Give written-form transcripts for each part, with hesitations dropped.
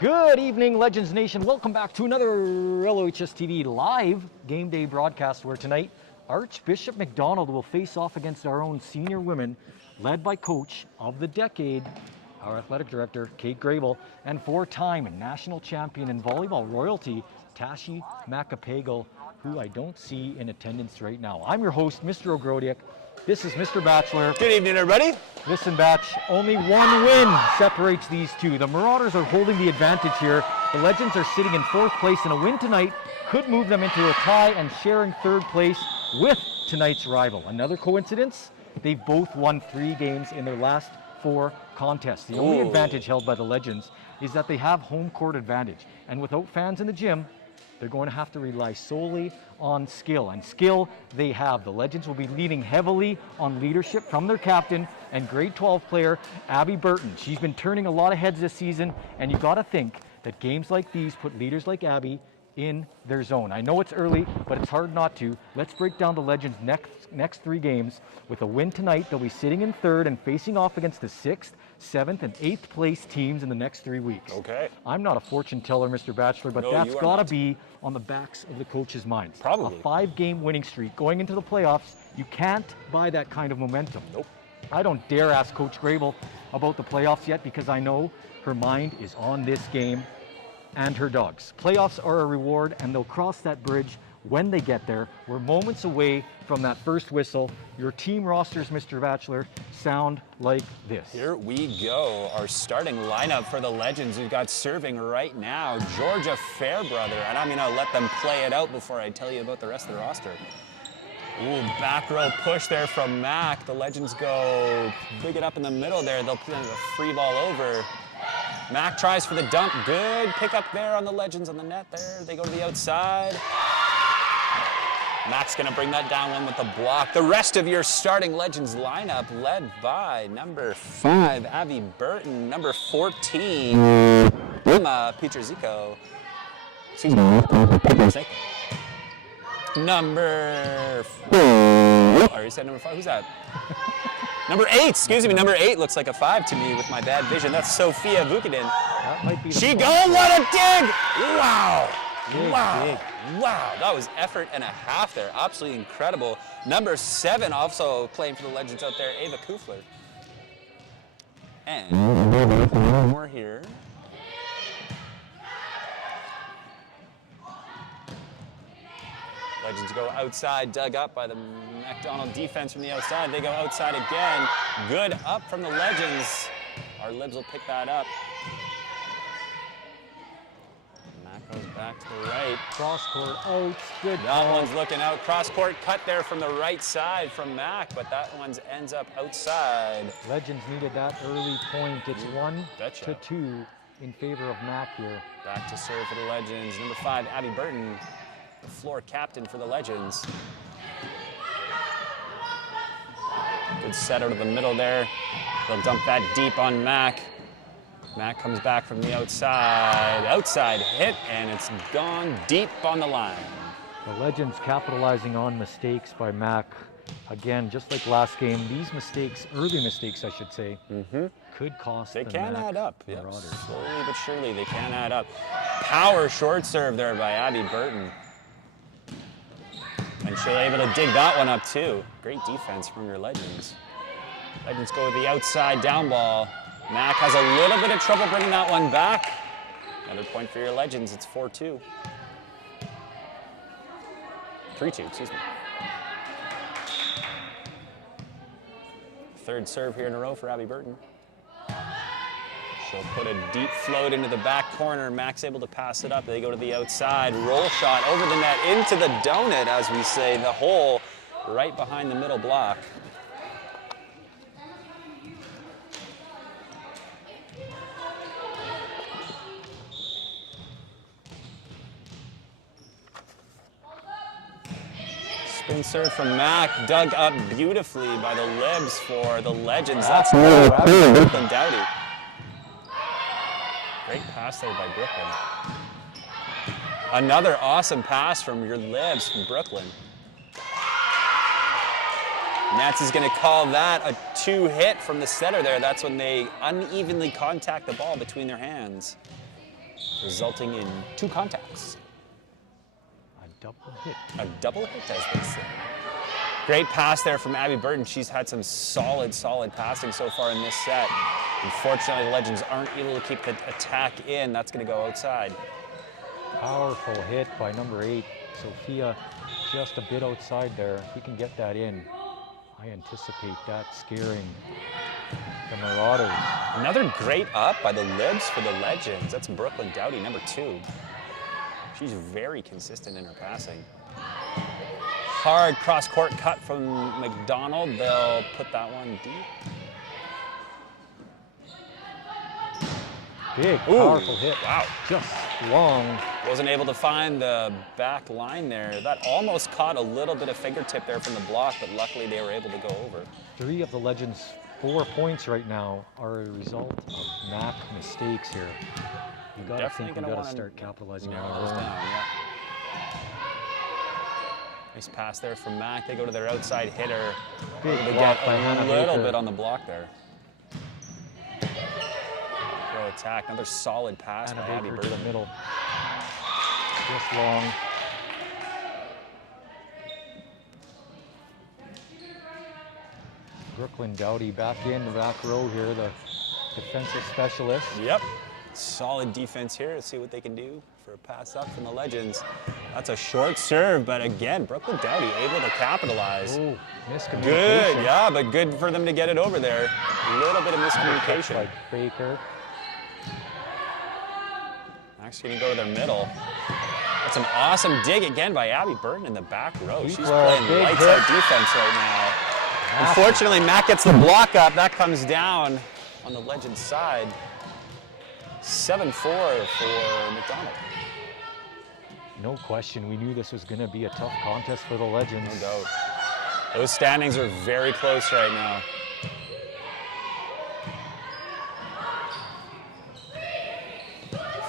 Good evening, Legends Nation. Welcome back to another LOHS TV live game day broadcast where tonight Archbishop MacDonald will face off against our own senior women, led by coach of the decade, our athletic director, Kate Grable, and four-time national champion in volleyball royalty, Tashi Macapagal, who I don't see in attendance right now. I'm your host, Mr. Ogrodiak. This is Mr. Bachelor. Good evening, everybody. Listen, Batch, only one win separates these two. The Marauders are holding the advantage here. The Legends are sitting in fourth place, and a win tonight could move them into a tie and sharing third place with tonight's rival. Another coincidence? They've both won 3 games in their last 4 contests. The only advantage held by the Legends is that they have home court advantage. And without fans in the gym, they're going to have to rely solely on skill, and skill they have. The Legends will be leaning heavily on leadership from their captain and grade 12 player, Abby Burton. She's been turning a lot of heads this season, and you got to think that games like these put leaders like Abby in their zone. I know it's early, but it's hard not to. Let's break down the Legends' next 3 games. With a win tonight, they'll be sitting in third and facing off against the 6th, 7th, and 8th place teams in the next 3 weeks. Okay. I'm not a fortune teller, Mr. Bachelor, but that's got to be on the backs of the coaches' minds. Probably. A 5-game winning streak going into the playoffs, you can't buy that kind of momentum. Nope. I don't dare ask Coach Grable about the playoffs yet because I know her mind is on this game and her dogs. Playoffs are a reward, and they'll cross that bridge when they get there. We're moments away from that first whistle. Your team rosters, Mr. Bachelor, sound like this. Here we go. Our starting lineup for the Legends. We've got serving right now Georgia Fairbrother, and I'm gonna let them play it out before I tell you about the rest of the roster. Ooh, back row push there from Mac. The Legends go big it up in the middle there. They'll play a free ball over. Mac tries for the dump. Good pick up there on the Legends on the net there. They go to the outside. Mac's going to bring that down one with the block. The rest of your starting Legends lineup led by number 5, Abby Burton, number 14, Emma Pietrzico. Excuse me. Number 4. Oh, you said number 5? Who's that? Number 8, excuse me, number 8 looks like a 5 to me with my bad vision. That's Sophia Vukanin. That might be She going, what a dig! Wow! Big. Wow, that was effort and a half there. Absolutely incredible. Number 7 also playing for the Legends out there, Ava Kufler. And one more here. Legends go outside, dug up by the MacDonald defense from the outside. They go outside again. Good up from the Legends. Our Libs will pick that up. Mac goes back to the right. Cross court out. Good. That one's looking out. Cross court cut there from the right side from Mac, but that one ends up outside. Legends needed that early point. It's 1-2 in favor of Mac here. Back to serve for the Legends. Number 5, Abby Burton, the floor captain for the Legends. Good set out of the middle there. They'll dump that deep on Mac. Mac comes back from the outside. Outside hit, and it's gone deep on the line. The Legends capitalizing on mistakes by Mac. Again, just like last game, these mistakes, early mistakes I should say, could cost They the can Mac add up. Yep. Marauders. Slowly but surely, they can add up. Power short serve there by Abby Burton. And she'll able to dig that one up too. Great defense from your Legends. Legends go with the outside down ball. Mac has a little bit of trouble bringing that one back. Another point for your Legends. It's 4-2. 3-2, excuse me. Third serve here in a row for Abby Burton. She'll put a deep float into the back corner. Mac's able to pass it up. They go to the outside. Roll shot over the net into the donut, as we say, the hole right behind the middle block. Spin serve from Mac, dug up beautifully by the Libs for the Legends. That's Brooklyn Dowdy. Great pass there by Brooklyn. Another awesome pass from your Libs from Brooklyn. Nats is going to call that a 2-hit from the setter there. That's when they unevenly contact the ball between their hands. resulting in 2 contacts. A double hit. A double hit, as they say. Great pass there from Abby Burton. She's had some solid passing so far in this set. Unfortunately, the Legends aren't able to keep the attack in. That's going to go outside. Powerful hit by number 8, Sophia, just a bit outside there. If we can get that in, I anticipate that scaring the Marauders. Another great up by the Libs for the Legends. That's Brooklyn Dowdy, number 2. She's very consistent in her passing. Hard cross-court cut from MacDonald. They'll put that one deep. Big, powerful hit. Wow. Just long. Wasn't able to find the back line there. That almost caught a little bit of fingertip there from the block, but luckily they were able to go over. 3 of the Legends' 4 points right now are a result of Mac mistakes here. You gotta think we gotta start capitalizing on our own. Yeah. Nice pass there from Mac. They go to their outside hitter. Big They block get by a Hannah little Baker. bit on the block there. Throw attack. Another solid pass by Hannah Abby Baker to the Burton. middle. Just long. Brooklyn Dowdy back in the back row here, the defensive specialist. Yep. Solid defense here. Let's see what they can do for a pass up from the Legends. That's a short serve, but again, Brooklyn Dowdy able to capitalize. Oh, miscommunication. Good, yeah, but good for them to get it over there. A little bit of miscommunication. By Baker. Actually gonna go to their middle. That's an awesome dig again by Abby Burton in the back row. She's Big playing lights hit. out defense right now. Unfortunately, Matt gets the block up. That comes down on the Legends side. 7-4 for MacDonald. No question, we knew this was going to be a tough contest for the Legends. No doubt. Those standings are very close right now.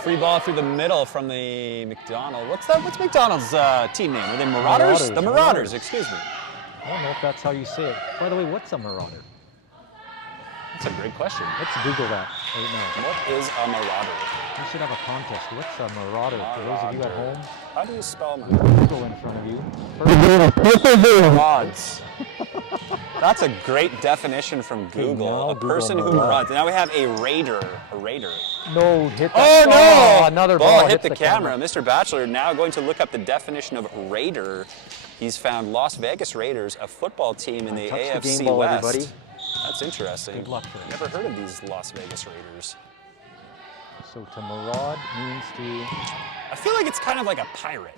Free ball through the middle from the MacDonald. What's MacDonald's team name? Are they Marauders? The Marauders, excuse me. I don't know if that's how you say it. By the way, what's a Marauder? That's a great question. Let's Google that right now. What is a Marauder? We should have a contest. What's a Marauder? For those of you at home, How do you spell Marauder? Google in front of you. Marauds. That's a great definition from Google. A person who marauds. Now we have a raider. A raider. No, hit Oh that. no! Another ball hit the camera. Mr. Batchelor now going to look up the definition of raider. He's found Las Vegas Raiders, a football team in the Touch the AFC game ball, West. everybody. That's interesting. Good luck for it. Never heard of these Las Vegas Raiders. So to maraud means to... I feel like it's kind of like a pirate.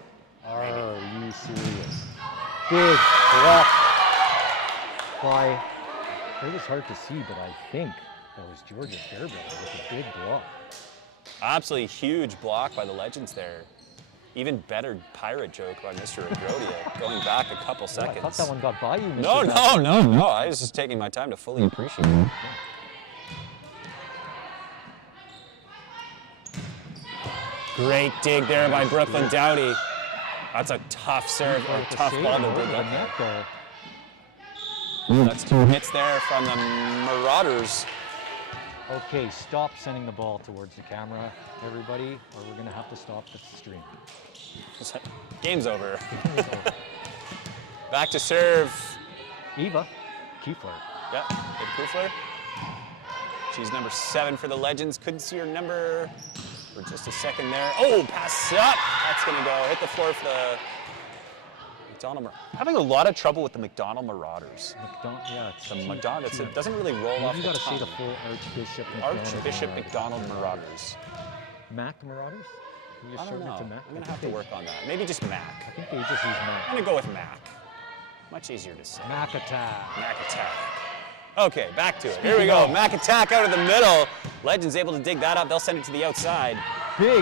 Are you serious? Big block by... It was hard to see, but I think that was Georgia Fairbrother with a big block. Absolutely huge block by the Legends there. Even better pirate joke by Mr. Agrodia, going back a couple Oh, seconds. I thought that one got by you, Mr. No, Batchelor. no. I was just taking my time to fully appreciate it. Great dig there by Brooklyn Dowdy. That's a tough serve, or tough ball to dig up there. That's 2 hits there from the Marauders. Okay, stop sending the ball towards the camera, everybody, or we're going to have to stop the stream. Game's over. Back to serve. Eva Kiefler. Yeah, Eva Kufler. She's number 7 for the Legends. Couldn't see her number for just a second there. Oh, pass up. That's going to go. Hit the floor for the MacDonald. Having a lot of trouble with the MacDonald Marauders. Yeah, it's The MacDonald, it doesn't really roll off you the got to say tongue. the full Archbishop MacDonald. Archbishop MacDonald Marauders. Mac Marauders? You I don't shorten it know. to Mac? I'm going to have to work on that. Maybe just I Mac. think they just use Mac. I'm going to go with Mac. Much easier to say. Mac attack. Mac attack. Okay, back to it. Here we go. Mac attack out of the middle. Legends able to dig that up. They'll send it to the outside. Another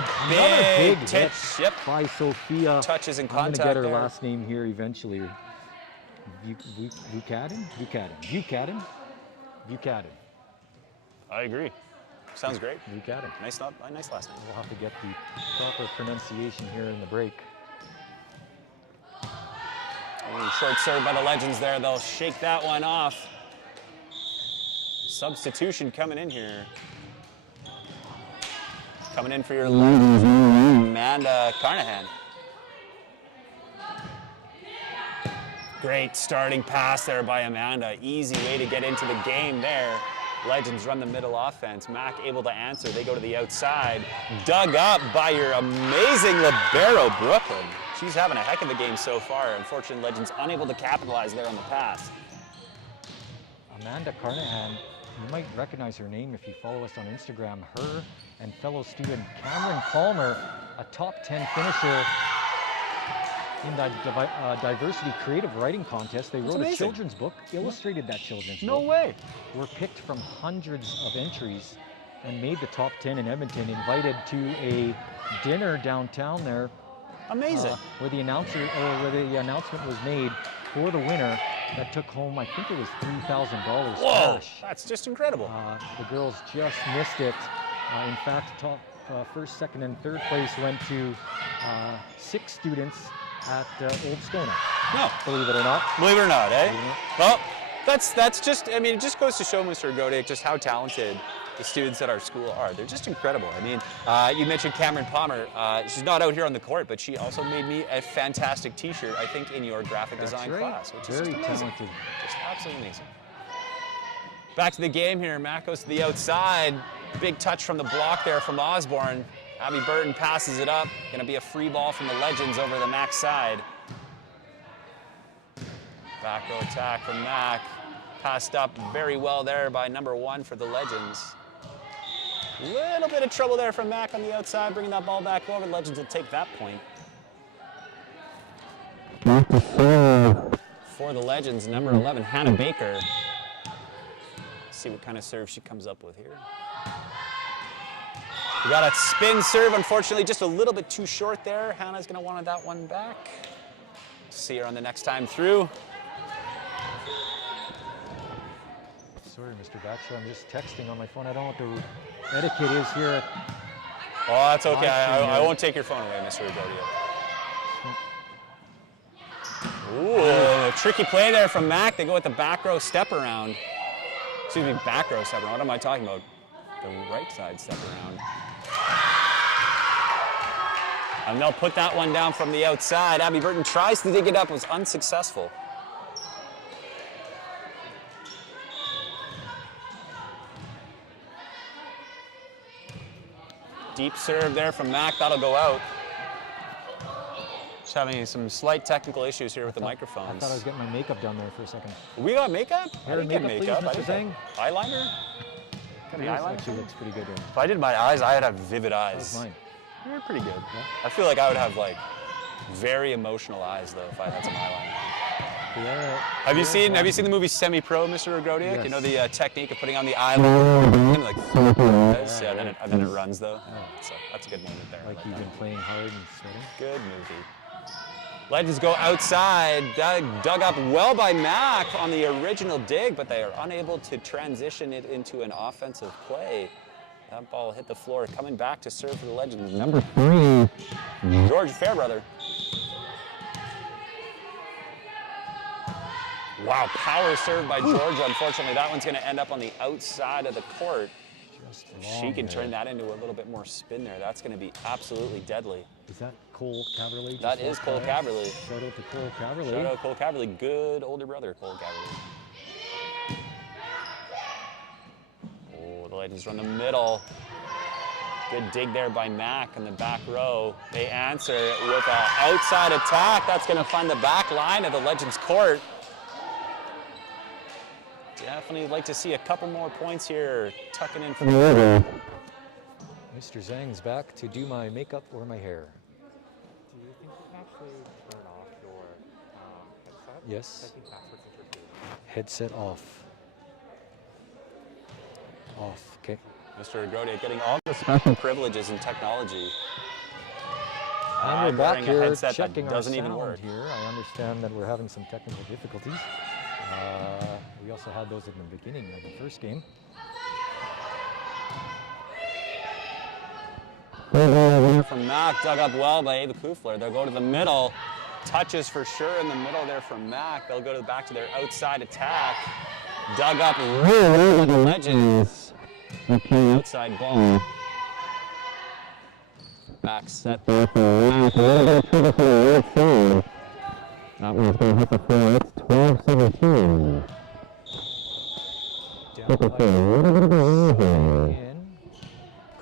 big hit touch. Yep. by Sophia. Touches in I'm going to contact get her there. last name here eventually. Buchanan. I agree. Sounds great. Buchanan. Nice last name. We'll have to get the proper pronunciation here in the break. Ooh, short serve by the Legends there. They'll shake that one off. Substitution coming in here. Coming in for your Legends, Amanda Carnahan. Great starting pass there by Amanda. Easy way to get into the game there. Legends run the middle offense. Mac able to answer. They go to the outside. Dug up by your amazing libero, Brooklyn. She's having a heck of a game so far. Unfortunately, Legends unable to capitalize there on the pass. Amanda Carnahan, you might recognize her name if you follow us on Instagram. Her and fellow student Cameron Palmer, a top 10 finisher in the diversity creative writing contest. They wrote a children's book, illustrated that children's book. No way. Were picked from hundreds of entries and made the top 10 in Edmonton, invited to a dinner downtown there. Amazing. Where the announcement was made for the winner that took home, I think it was $3,000 cash. That's just incredible. The girls just missed it. In fact, first, second, and third place went to 6 students at Old Stona. No. Believe it or not. Believe it or not, eh? Well, that's just, I mean, it just goes to show, Mr. Godick, just how talented the students at our school are. They're just incredible. I mean, you mentioned Cameron Palmer. She's not out here on the court, but she also made me a fantastic t-shirt, I think, in your graphic design class, which is just amazing. Talented. Just absolutely amazing. Back to the game here. Mac goes to the outside. Big touch from the block there from Osborne. Abby Burton passes it up. Going to be a free ball from the Legends over the Mac side. Back row attack from Mac. Passed up very well there by number 1 for the Legends. Little bit of trouble there from Mac on the outside, bringing that ball back over. The Legends will take that point. For the Legends, number 11, Hannah Baker. Let's see what kind of serve she comes up with here. We got a spin serve, unfortunately, just a little bit too short there. Hannah's going to want that one back. See her on the next time through. Sorry, Mr. Batcher, I'm just texting on my phone. I don't know what the etiquette is here. Oh, that's okay. I won't take your phone away, Mr. Agodia. Ooh, a tricky play there from Mac. They go with the back row step around. Excuse me, back row step around. What am I talking about? The right side step around. And they'll put that one down from the outside. Abby Burton tries to dig it up, was unsuccessful. Deep serve there from Mac, that'll go out. Just having some slight technical issues here with the microphones. I thought I was getting my makeup done there for a second. We got makeup? I didn't get makeup. Please, Mr. Zhang. Eyeliner? It actually looks pretty good. If I did my eyes, I'd have vivid eyes. That was mine. You're pretty good. Yeah. I feel like I would have like very emotional eyes though if I had some eyeliner. Yeah. Have you seen the movie Semi-Pro, Mr. Rogodiak? Yes. You know the technique of putting on the eyeliner, like and then it runs though. Yeah. So that's a good moment there. Like you've been playing hard and sweating. Good movie. Legends go outside, dug up well by Mac on the original dig, but they are unable to transition it into an offensive play. That ball hit the floor, coming back to serve for the Legends. Number 3, George Fairbrother. Wow, power serve by Georgia. Unfortunately, that one's going to end up on the outside of the court. She can turn that into a little bit more spin there. That's going to be absolutely deadly. Is that Cole Caverly? That is Cole Caverly. Shout out to Cole Caverly. Shout out Cole Caverly. Good older brother, Cole Caverly. Oh, the Legends run the middle. Good dig there by Mac in the back row. They answer with an outside attack. That's going to find the back line of the Legends court. Definitely like to see a couple more points here, tucking in from the river. Mr. Zhang's back to do my makeup or my hair. Do you think you can actually turn off your headset? Yes. Checking passwords interference. Headset off. Off, okay. Mr. Agrode getting all the special privileges in technology. And we're back here checking that doesn't our even sound work. here. I understand that we're having some technical difficulties. We also had those in the beginning of the first game. From Mac, dug up well by Ava Kufler. They'll go to the middle. Touches for sure in the middle there from Mac. They'll go back to their outside attack. Dug up really by the Legends. Outside ball. back set. That one's going to hit the floor. It's 12-17. In.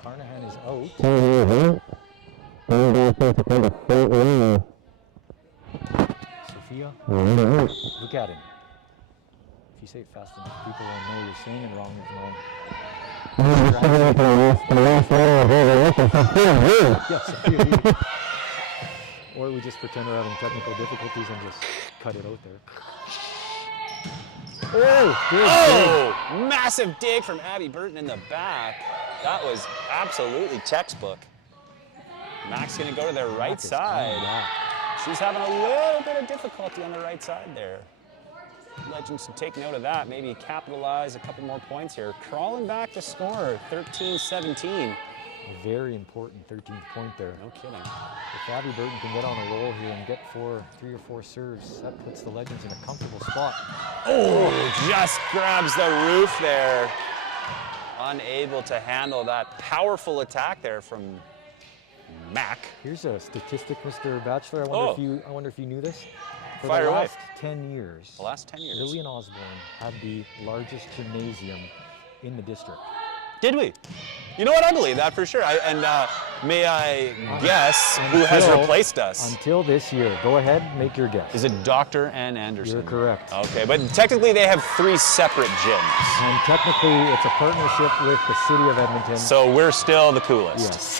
Carnahan is out. Sophia, look at him. If you say it fast enough, people won't know you're saying it wrong. Yeah, Sophia. Or we just pretend we're having technical difficulties and just cut it out there. Oh, good. Oh, massive dig from Abby Burton in the back. That was absolutely textbook. Mac's going to go to their right side. She's having a little bit of difficulty on the right side there. Legends to take note of that, maybe capitalize a couple more points here. Crawling back to score, 13-17. A very important 13th point there. No kidding. If Abby Burton can get on a roll here and get 3 or 4 serves, that puts the Legends in a comfortable spot. Oh, just grabs the roof there. Unable to handle that powerful attack there from Mac. Here's a statistic, Mr. Batchelor. I wonder if you knew this. For Fire the away. last 10 years, The last 10 years. Lillian Osborne had the largest gymnasium in the district. Did we? You know what? I believe that for sure. May I guess who has replaced us? Until this year. Go ahead, make your guess. Is it Dr. Ann Anderson? You're correct. Okay, but technically they have 3 separate gyms. And technically, it's a partnership with the city of Edmonton. So we're still the coolest. Yes.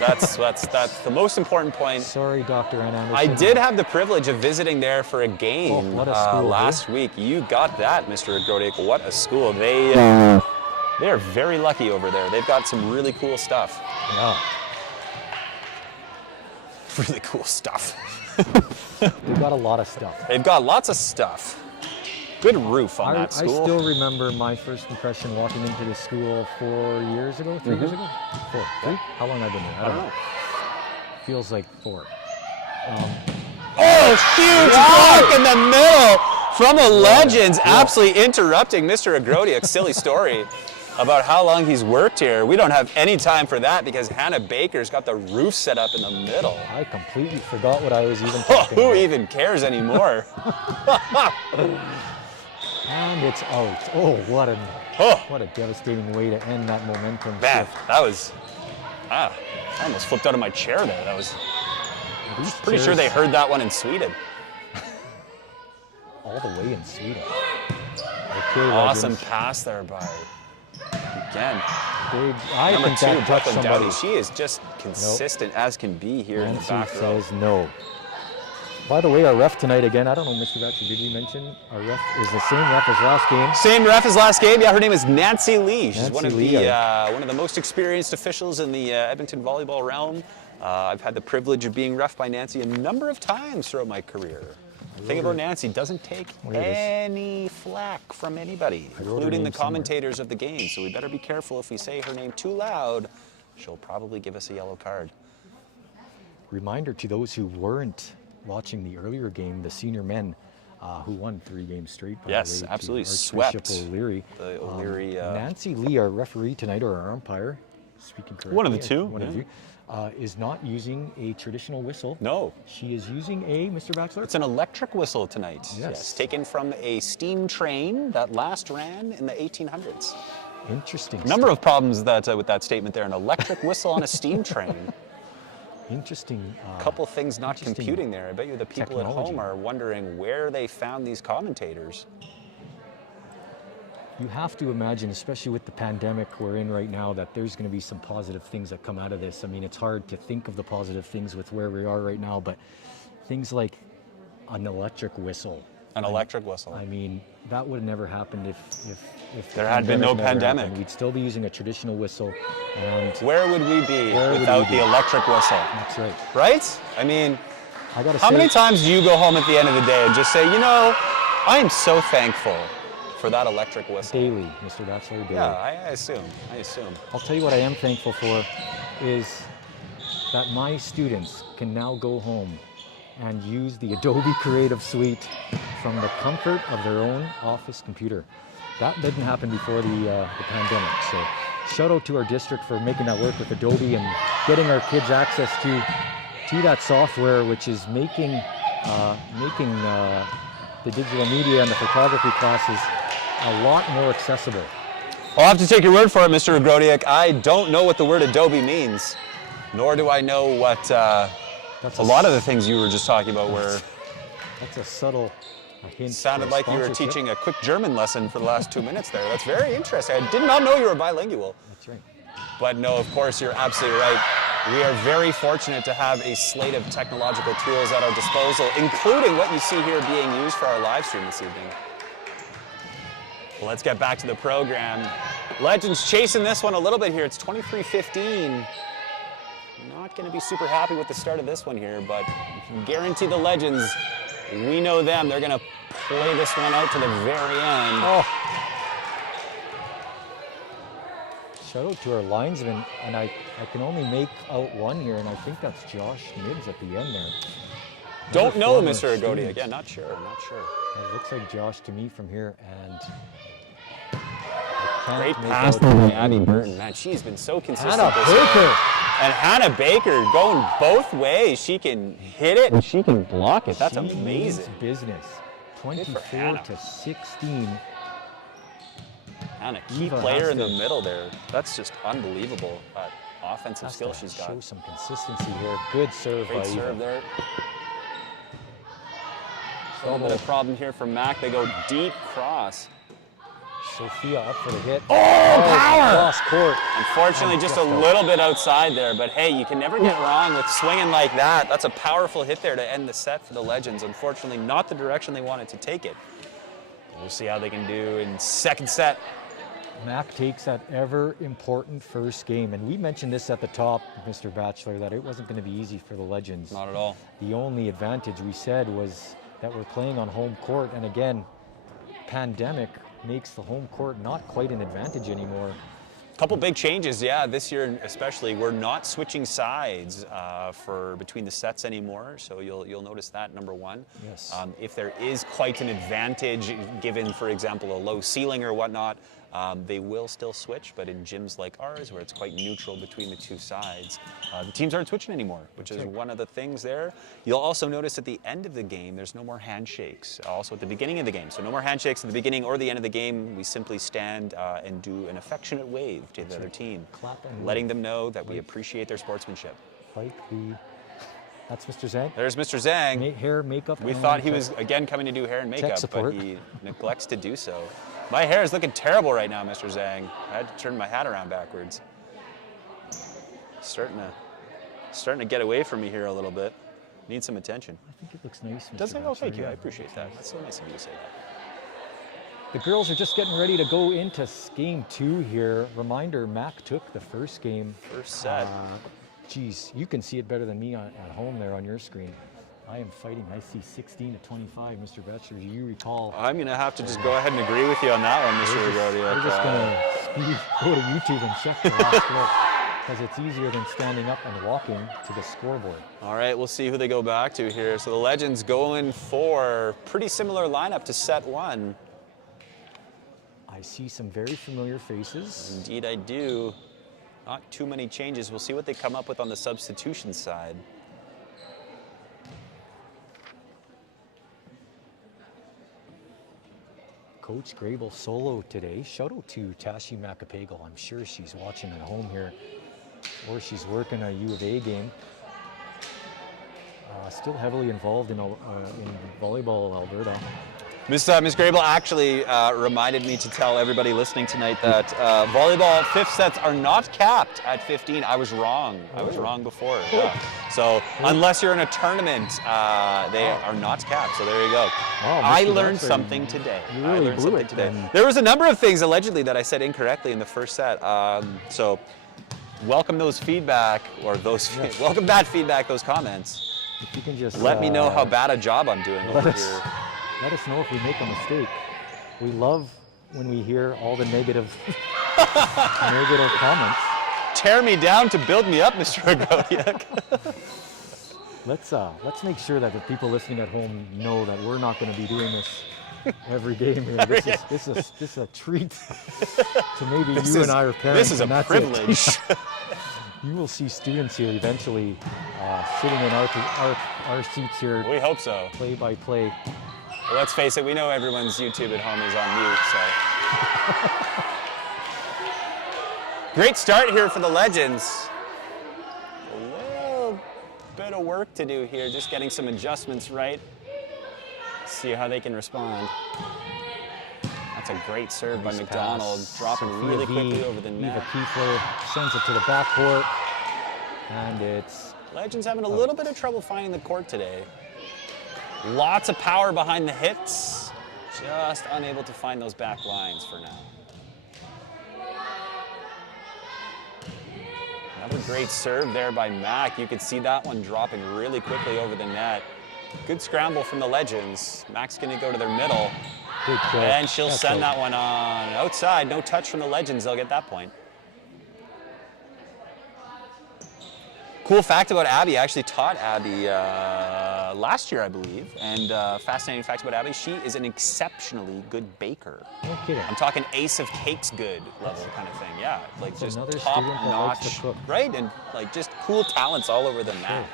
That's the most important point. Sorry, Dr. Ann Anderson. I did have the privilege of visiting there for a game what a school, last week. You got that, Mr. Agrodic. What a school. They are very lucky over there. They've got some really cool stuff. Yeah. Really cool stuff. They've got a lot of stuff. They've got lots of stuff. Good roof on that school. I still remember my first impression walking into the school 4 years ago, 3 years ago? 4, 3? How long have I been there? I don't know. Feels like 4. Oh, huge block in the middle from the Legends, absolutely interrupting Mr. Agrodiak's silly story about how long he's worked here. We don't have any time for that because Hannah Baker's got the roof set up in the middle. I completely forgot what I was even talking Who about. even cares anymore? And it's out. Oh, what a devastating way to end that momentum Man, shift. that was, I almost flipped out of my chair there. That was, pretty sure they heard that one in Sweden. All the way in Sweden. Okay, Awesome Legends. pass there by, again, I number think 2, that touched Brooklyn somebody. Dowdy. She is just consistent as can be here in the Nancy back row. says no. By the way, our ref tonight again, I don't know, Mr. Batchelor, did we mention our ref is the same ref as last game? Same ref as last game. Yeah, her name is Nancy Lee. She's Nancy one of Lee, one of the most experienced officials in the Edmonton volleyball realm. I've had the privilege of being ref by Nancy a number of times throughout my career. The thing about Nancy, doesn't take any flack from anybody, including the commentators of the game. So we better be careful if we say her name too loud. She'll probably give us a yellow card. Reminder to those who weren't watching the earlier game, the senior men who won 3 games straight. By Yes, the way, absolutely to swept Archbishop O'Leary. the O'Leary. Nancy Lee, our referee tonight, or our umpire, speaking correctly. One of the two, One of you. Is not using a traditional whistle. No. She is using a, Mr. Batchelor? It's an electric whistle tonight. Yes. Taken from a steam train that last ran in the 1800s. Interesting. Number of problems that with that statement there. An electric whistle on a steam train. Interesting. A couple things not interesting computing there. I bet you the people at technology. home are wondering where they found these commentators. You have to imagine, especially with the pandemic we're in right now, that there's going to be some positive things that come out of this. I mean, it's hard to think of the positive things with where we are right now, but things like an electric whistle. An electric whistle. I mean, that would have never happened if There had been no never pandemic. happened. We'd still be using a traditional whistle. And Where would we be Where would without we the be? electric whistle? that's right. Right? I mean, I gotta how say, many times do you go home at the end of the day and just say, you know, I am so thankful for that electric whistle? daily, Mr. Batchelor, daily. Yeah, I assume. I'll tell you what I am thankful for is that my students can now go home and use the Adobe Creative Suite from the comfort of their own office computer. That didn't happen before the pandemic. So shout out to our district for making that work with Adobe and getting our kids access to to that software, which is making the digital media and the photography classes a lot more accessible. I'll have to take your word for it, Mr. Agrodiak. I don't know what the word Adobe means, nor do I know what a lot of the things you were just talking about were. That's a subtle hint. Sounded like you were teaching a quick German lesson for the last 2 minutes there. That's very interesting. I did not know you were bilingual. That's right. But no, of course, you're absolutely right. We are very fortunate to have a slate of technological tools at our disposal, including what you see here being used for our live stream this evening. Well, let's get back to the program. Legends chasing this one a little bit here. It's 23-15. Not going to be super happy with the start of this one here, but guarantee the Legends, we know them. They're going to play this one out to the very end. Oh. Shout out to our linesman, and I can only make out one here, and I think that's Josh Nibbs at the end there. Don't know, Mr. Agodia. Yeah, not sure. It looks like Josh to me from here, and great pass to Abby Burton. Man, she's been so consistent. Hannah Baker. And Hannah Baker going both ways. She can hit it and she can block it. That's amazing. Business. 24-16. Hannah, key player in the middle there. That's just unbelievable. Offensive skill she's got. Show some consistency here. Good serve by Eva. Great serve there. A little bit of problem here for Mac. They go deep cross. Sophia up for the hit. Oh, power! Cross court. Unfortunately, just a little bit outside there, but hey, you can never get wrong with swinging like that. That's a powerful hit there to end the set for the Legends. Unfortunately, not the direction they wanted to take it. We'll see how they can do in second set. Mac takes that ever important first game, and we mentioned this at the top, Mr. Batchelor, that it wasn't going to be easy for the Legends. Not at all. The only advantage we said was that we're playing on home court, and again, pandemic makes the home court not quite an advantage anymore. Couple big changes, yeah, this year especially. We're not switching sides for between the sets anymore, so you'll notice that, number one. Yes. If there is quite an advantage, given, for example, a low ceiling or whatnot, they will still switch, but in gyms like ours, where it's quite neutral between the two sides, the teams aren't switching anymore, which is one of the things there. You'll also notice at the end of the game, there's no more handshakes. Also at the beginning of the game, so no more handshakes at the beginning or the end of the game. We simply stand and do an affectionate wave to the other team, Clap and letting them know that we appreciate their sportsmanship. Like that's Mr. Zhang. There's Mr. Zhang. Hair, makeup. We thought he was again coming to do hair and makeup, support. but he neglects to do so. My hair is looking terrible right now, Mr. Zhang. I had to turn my hat around backwards. Starting to get away from me here a little bit. Need some attention. I think it looks nice, Mr. Does it? Oh, Batchelor, thank you. yeah. I appreciate that. That's so nice of you to say that. The girls are just getting ready to go into game 2 here. Reminder, Mac took the first game. First set. Geez, you can see it better than me at home there on your screen. I am fighting. I see 16-25, Mr. Batchelor. Do you recall? I'm going to have to just go ahead and agree with you on that one, Mr. Agodia. We're just going to go to YouTube and check the last score, because it's easier than standing up and walking to the scoreboard. All right, we'll see who they go back to here. So the Legends going for pretty similar lineup to set 1. I see some very familiar faces. Indeed, I do. Not too many changes. We'll see what they come up with on the substitution side. Coach Grable solo today. Shout out to Tashi Macapagal. I'm sure she's watching at home here, or she's working a U of A game. Still heavily involved in volleyball, Alberta. Miss Grable actually reminded me to tell everybody listening tonight that volleyball 5th sets are not capped at 15. I was wrong. I was wrong before. Yeah. So unless you're in a tournament, they are not capped. So there you go. Wow, I learned something today. You really blew it then. There was a number of things allegedly that I said incorrectly in the first set. So welcome those feedback, or those welcome that feedback, those comments. If you can just let me know how bad a job I'm doing over here. Let us know if we make a mistake. We love when we hear all the negative comments. Tear me down to build me up, Mr. Agodiak. Let's make sure that the people listening at home know that we're not going to be doing this every game here. This is a treat to maybe you and I are parents. This is a privilege. You will see students here eventually sitting in our seats here, We hope so. play by play. Well, let's face it, we know everyone's YouTube at home is on mute, so. Great start here for the Legends. A little bit of work to do here, just getting some adjustments right. See how they can respond. That's a great serve by Nice MacDonald, pass. dropping Sophia really V, quickly over the Eva net. Kiefler sends it to the backcourt, and it's Legends having a little bit of trouble finding the court today. Lots of power behind the hits, just unable to find those back lines for now. Another great serve there by Mac. You could see that one dropping really quickly over the net. Good scramble from the Legends. Mac's gonna go to their middle, good kill. and she'll That's send out. that one on outside. No touch from the Legends, they'll get that point. Cool fact about Abby, I actually taught Abby last year, I believe. And fascinating fact about Abby, she is an exceptionally good baker. No kidding. I'm talking ace of cakes good level kind of thing. Yeah, like That's just another top student that likes to notch, cook. right? And like just cool talents all over the map.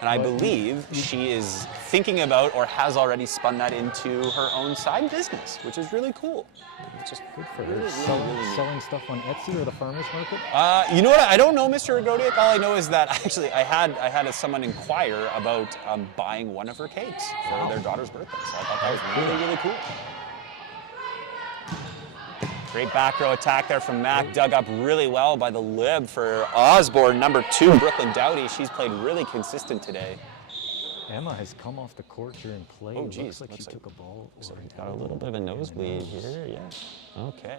And I believe she is thinking about or has already spun that into her own side business, which is really cool. It's just Good for her. really, selling, really neat. selling stuff on Etsy or the farmers market. You know what? I don't know, Mr. Agodiak. All I know is that actually I had someone inquire about buying one of her cakes for their daughter's birthday. So I thought that was really, really cool. Great back row attack there from Mac, dug up really well by the lib for Osborne, number 2, Brooklyn Dowdy. She's played really consistent today. Emma has come off the court during play. Oh, geez, Looks like looks she like- took a ball. So or we've an got a elbow little bit of a in the nosebleed nose. here, yeah. Okay.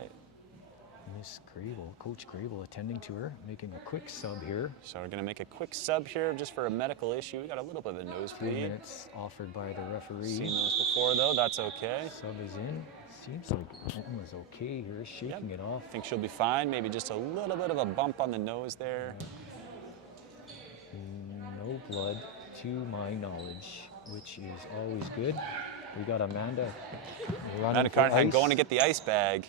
Miss Grable, Coach Grable attending to her, making a quick sub here. So we're gonna make a quick sub here just for a medical issue. We got a little bit of a 3 nosebleed. minutes offered by the referee. Seen those before though, that's okay. Sub is in. Seems like Emma's okay here, shaking it off. I think she'll be fine. Maybe just a little bit of a bump on the nose there. No blood, to my knowledge, which is always good. We got Amanda running Amanda for Carnahan ice. going to get the ice bag.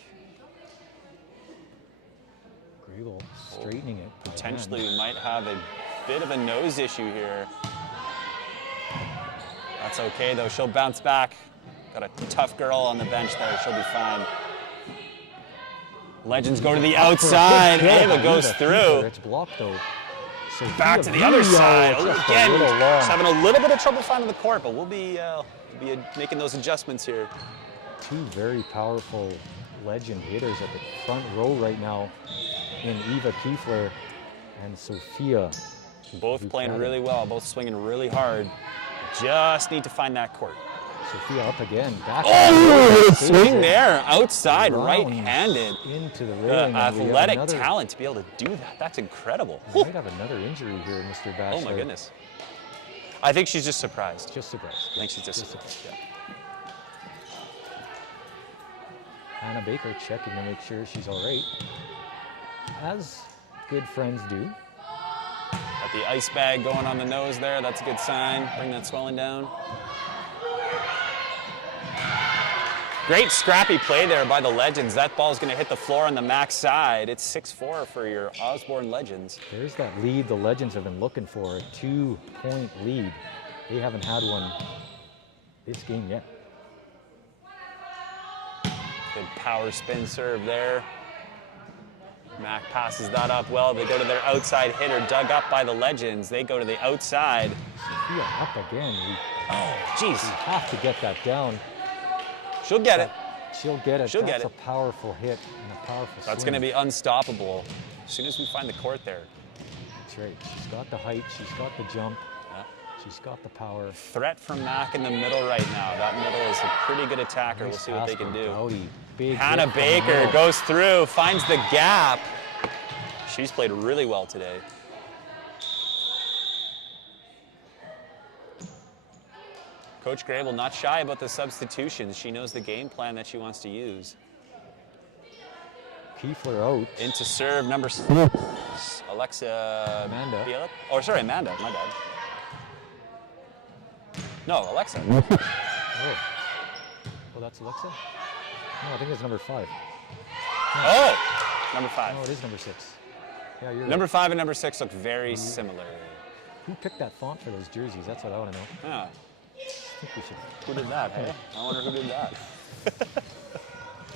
Grable straightening it. by Potentially hand. we might have a bit of a nose issue here. That's okay though, she'll bounce back. Got a tough girl on the bench there, she'll be fine. Legends go to the outside, Ava goes through. It's blocked though. So Back to the other side. Just Again, a little long. just having a little bit of trouble finding the court, but we'll be making those adjustments here. Two very powerful legend hitters at the front row right now in Eva Kiefler and Sophia. Both playing Buchanan. really well, both swinging really hard. Just need to find that court. Sophia up again. Back Oh, to swing there, outside, Rounds right-handed. into the The railing. and we have athletic another- talent to be able to do that, that's incredible. We might have another injury here, Mr. Bachelor. Oh my goodness. I think she's just surprised. Just surprised. I think she's just surprised, yeah. Hannah Baker checking to make sure she's all right, as good friends do. Got the ice bag going on the nose there, that's a good sign. Bring that swelling down. Great scrappy play there by the Legends. That ball's gonna hit the floor on the max side. It's 6-4 for your Osborne Legends. There's that lead the Legends have been looking for, a 2-point lead. They haven't had one this game yet. Good power spin serve there. Mac passes that up well. They go to their outside hitter, dug up by the Legends. They go to the outside. Sophia up again. Oh, jeez. We have to get that down. She'll get it. She'll get it. She'll That's get a powerful hit and a powerful That's swing. going to be unstoppable as soon as we find the court there. That's right. She's got the height. She's got the jump. Yeah. She's got the power. Threat from Mac in the middle right now. That middle is a pretty good attacker. We'll Nice see what they pass can from do. Dowdy. Big Hannah hit from the Baker middle. goes through, finds the gap. She's played really well today. Coach Grable not shy about the substitutions. She knows the game plan that she wants to use. Kiefler out. Into serve number 6, Alexa Amanda. Bielik. Oh, sorry, Amanda, my bad. No, Alexa. Oh. Oh, that's Alexa? No, I think it's number 5. Oh, Number 5. Oh, it is number 6. Yeah, you're Number right. 5 and number 6 look very similar. Who picked that font for those jerseys? That's what I want to know. Yeah. I think we should, Who did that, hey? I wonder who did that.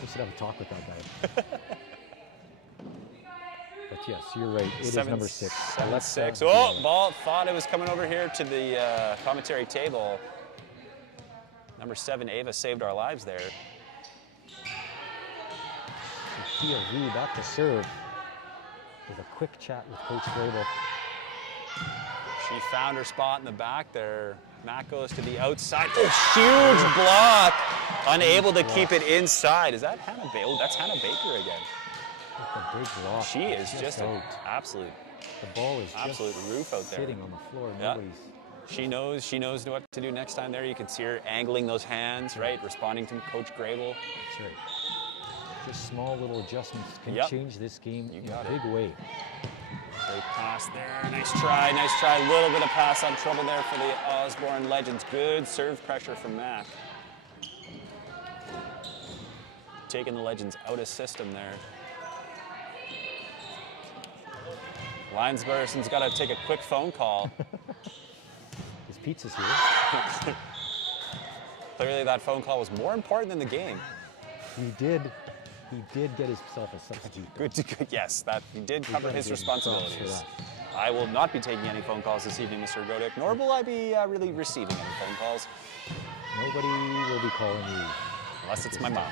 we should have a talk with that guy. But yes, you're right. It is number 6. 7-6. Oh, ball thought it was coming over here to the commentary table. Number 7, Ava saved our lives there. Sophia V back to serve with a quick chat with Coach Grable. She found her spot in the back there. Matt goes to the outside. Oh, huge block. Unable to keep it inside. Is that Hannah Baker? Oh, that's Hannah Baker again. With a big block. She is just an out. absolute, The ball is absolute just roof out there. sitting on the floor. Yeah. Nobody's. She knows what to do next time there. You can see her angling those hands, right? Responding to Coach Grable. That's right. Just small little adjustments can Yep. change this game in got a big way. Great pass there. Nice try, nice try. A little bit of pass on trouble there for the Osborne Legends. Good serve pressure from Mac. Taking the Legends out of system there. Linesburson's got to take a quick phone call. His pizza's here. Clearly that phone call was more important than the game. He did get himself a substitute. Good. Yes, that he did cover gotta his give him props for responsibilities. that. I will not be taking any phone calls this evening, Mr. Godick, nor will I be really receiving any phone calls, Nobody will be calling you. unless it's my mom.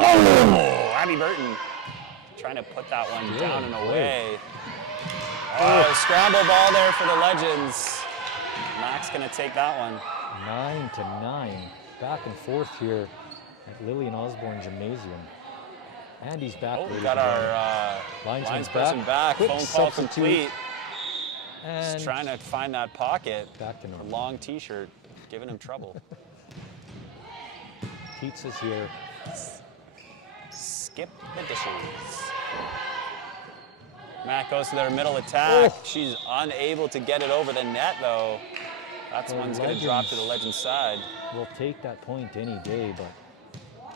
Oh, Abby Burton trying to put that one down and away. Oh, scramble ball there for the Legends. Mac's going to take that one. 9-9. Back and forth here at Lillian Osborne Gymnasium. Andy's back. Oh, we ladies got and our gentlemen. linesperson back. Quick Phone call substitute. complete. And He's trying to find that pocket. back to A normal. long t-shirt, giving him trouble. Pizza's here. Skip the dishes. Matt goes to their middle attack. Oh. She's unable to get it over the net, though. That's The one's going to drop to the Legends. Legends side. We'll take that point any day, but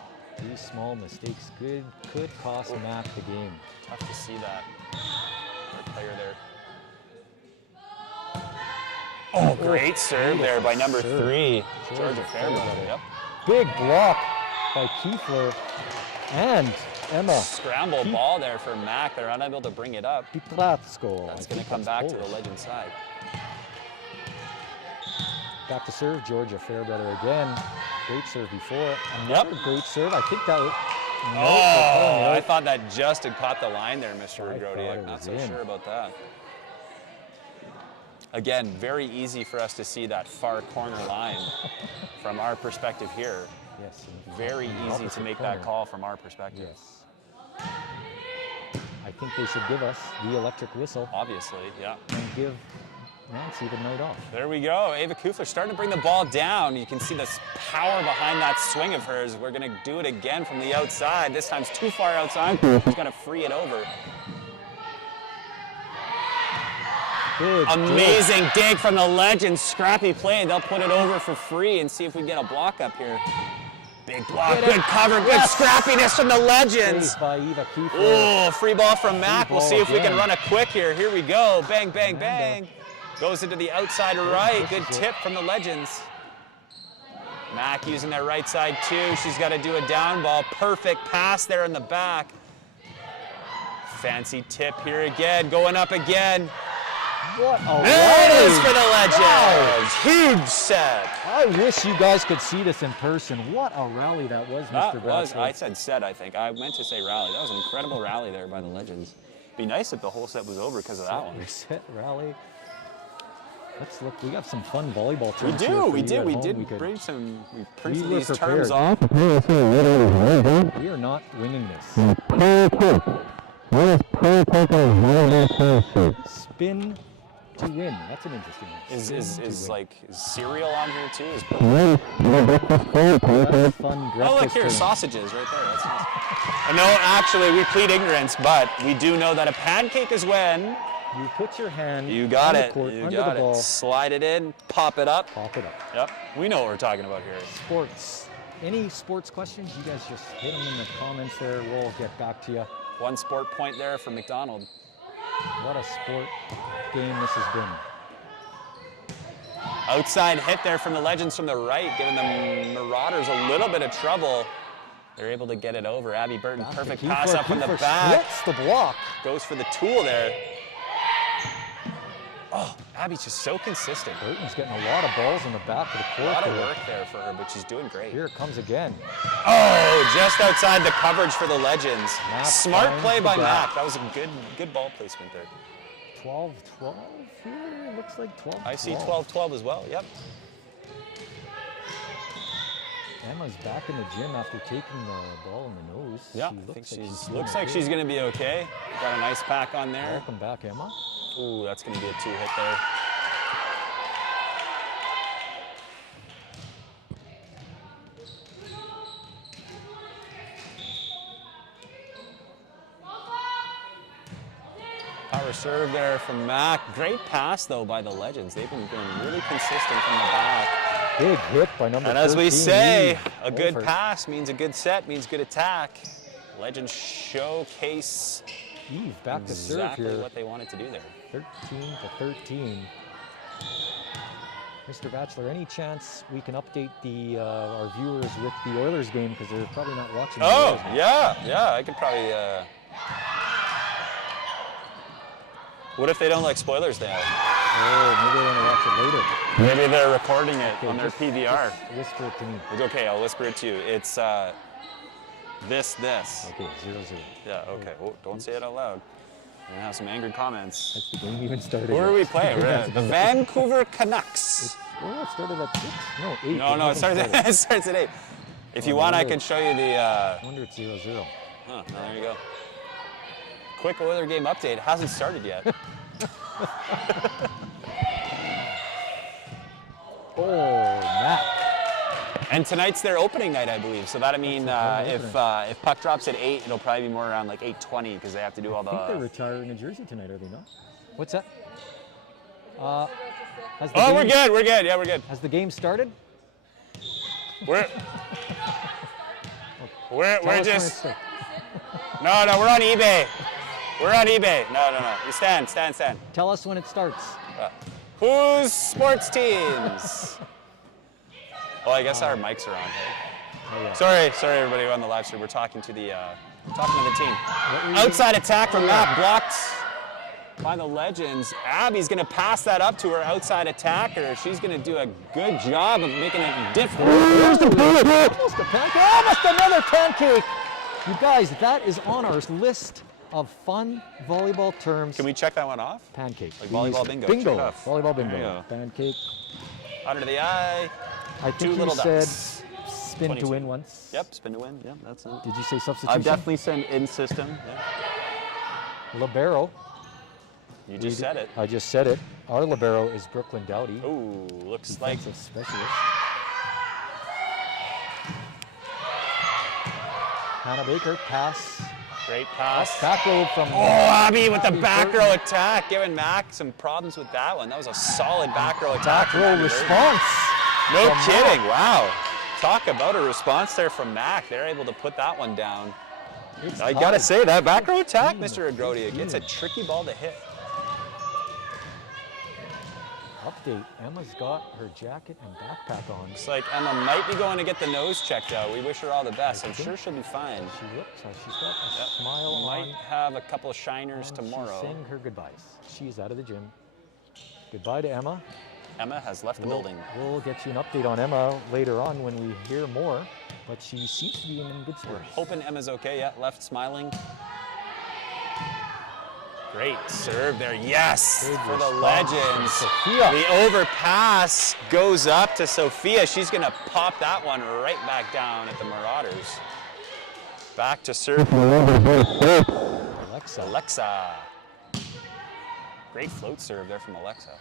these small mistakes could cost Mac the game. Tough to see that. Third player there. Oh, great serve there by number serve. 3, Georgia Georgia Fairbrother. Fairbrother. Yep. Big block by Kiefler and Emma Scramble ball there for Mac. They're unable to bring it up. Pitratsko. That's going to come back to the Legends side. Back to serve, Georgia Fairbrother again. Great serve before. Another great serve. I think that was. Oh, I thought that just had caught the line there, Mr. I thought Rogrodiak. it Not was so in. sure about that. Again, very easy for us to see that far corner line from our perspective here. Yes. Very in the easy to opposite make corner. that call from our perspective. Yes. I think they should give us the electric whistle Obviously, yeah. and give Nancy the night off. There we go. Ava Kufler starting to bring the ball down. You can see this power behind that swing of hers. We're going to do it again from the outside. This time's too far outside. She's going to free it over. Good. Amazing dig from the Legends. Scrappy play. They'll put it over for free and see if we can get a block up here. Big block. Good cover. Good scrappiness from the Legends. Save by Eva Kiefler. Oh, free ball from Mac. We'll ball see if we can again. run it quick here. Here we go. Bang, bang, bang. Goes into the outside right. Good tip from the Legends. Mac using their right side too. She's got to do a down ball. Perfect pass there in the back. Fancy tip here again. Going up again. What a There it is rally. for the Legends. Wow. Huge set. I wish you guys could see this in person. What a rally that was, Mr. That was, Bradford. I said set, I think. I meant to say rally. That was an incredible rally there by the Legends. Be nice if the whole set was over because of that one. Reset rally. Let's look. We got some fun volleyball We terms here do, for we you did. at We home. did We could- bring some, we we printed were these terms prepared. off. We are not winging this. Spin to win. That's an interesting one. Is Spin to win. is cereal on here too? Is That's a fun oh, look breakfast here, term. sausages right there. That's nice. No, actually, we plead ignorance, but we do know that a pancake is when You put your hand you got on the it. court, You under got the ball, it. Slide it in, pop it up. pop it up. Yep, we know what we're talking about here. Sports. Any sports questions, you guys just hit them in the comments there. We'll get back to you. 1 sport point there for MacDonald. What a sport game this has been. Outside hit there from the Legends from the right, giving the Marauders a little bit of trouble. They're able to get it over. Abby Burton, perfect pass up from the back. Splits the block. Goes for the tool there. Oh, Abby's just so consistent. Burton's getting a lot of balls in the back of the court. A lot of work there for her, but she's doing great. Here it comes again. Oh, just outside the coverage for the Legends. Mac Smart finds play the by back. Mac. That was a good ball placement there. 12-12 here. Looks like 12-12. I see 12-12 as well. Yep. Emma's back in the gym after taking the ball in the nose. Yeah, She I think she's looks like she's going to be okay. Got a nice pack on there. Welcome back, Emma. Ooh, that's going to be a 2 hit there. Power serve there from Mac. Great pass, though, by the Legends. They've been really consistent from the back. Big hit by number 13. And as we say, a Eve. good Over. pass means a good set, means good attack. Legends showcase Eve back to serve exactly here. what they wanted to do there. 13-13. Mr. Batchelor, any chance we can update the our viewers with the Oilers game because they're probably not watching the Oh, Oilers game. yeah, I could probably. What if they don't like spoilers now? Oh, maybe they want to watch it later. Maybe they're recording it Okay, on their just PVR. whisper it to me. It's okay, I'll whisper it to you. It's this. Okay, 0-0. Yeah, okay. Oh, don't say it out loud. We're gonna have some angry comments. Has the game even started? Who are yet? we playing? We're at the Vancouver Canucks. Oh, it started at 6? No, 8. No, it starts at 8. If you Oh, want, I really? can show you the. I wonder it's 0-0. Huh, no, there you go. Quick Oiler game update. It hasn't started yet. Oh, Mac. And tonight's their opening night, I believe. So that'll mean if puck drops at 8, it'll probably be more around like 8:20 because they have to do all I think they're the. retiring a jersey tonight, are they not? What's that? Has the Oh, game, we're good. We're good. Yeah, we're good. Has the game started? We're Tell us when it just starts. no. We're on eBay. We're on eBay. No. You stand. Tell us when it starts. Who's sports teams? Well, I guess our mics are on. Hey? Oh, yeah. Sorry, everybody on the live stream. We're talking to the team. What were you Outside attack from Matt, blocked by the Legends. Abby's going to pass that up to her outside attacker. She's going to do a good job of making it different. Almost a pancake. Almost another pancake. You guys, that is on our list of fun volleyball terms. Can we check that one off? Pancake. Like volleyball bingo. Bingo. Check it off. Volleyball There you bingo. go. Pancake. Under the eye. I Two think you little said ducks. spin 22. to win once. Yep, spin to win. Yep, that's it. Did you say substitution? I've definitely said in system. Yeah. Libero. You just said it. I just said it. Our libero is Brooklyn Dowdy. Ooh, looks like Defensive specialist. Hannah Baker, pass. great pass. Back row from. Oh, Abby with the Abby back Burton. row attack, giving Mac some problems with that one. That was a solid back row attack. Back from row Abby Burton. response. No from kidding, wow. Talk about a response there from Mac. They're able to put that one down. It's I gotta tied. say, that back row attack, Mr. Agrodia, gets a tricky ball to hit. Update. Emma's got her jacket and backpack on. Looks like Emma might be going to get the nose checked out. We wish her all the best. I'm sure she'll be fine. She looks. She's got a smile Might on. have a couple of shiners and tomorrow. She's saying her goodbyes. She's out of the gym. Goodbye to Emma. Emma has left the We'll- building. We'll get you an update on Emma later on when we hear more, but she seems to be in good We're spirits. hoping Emma's okay. Yeah, left smiling. Great serve there. Yes, Good for the response from Legends. Sophia. The overpass goes up to Sophia. She's going to pop that one right back down at the Marauders. Back to serve. Alexa. Alexa. Great float serve there from Alexa.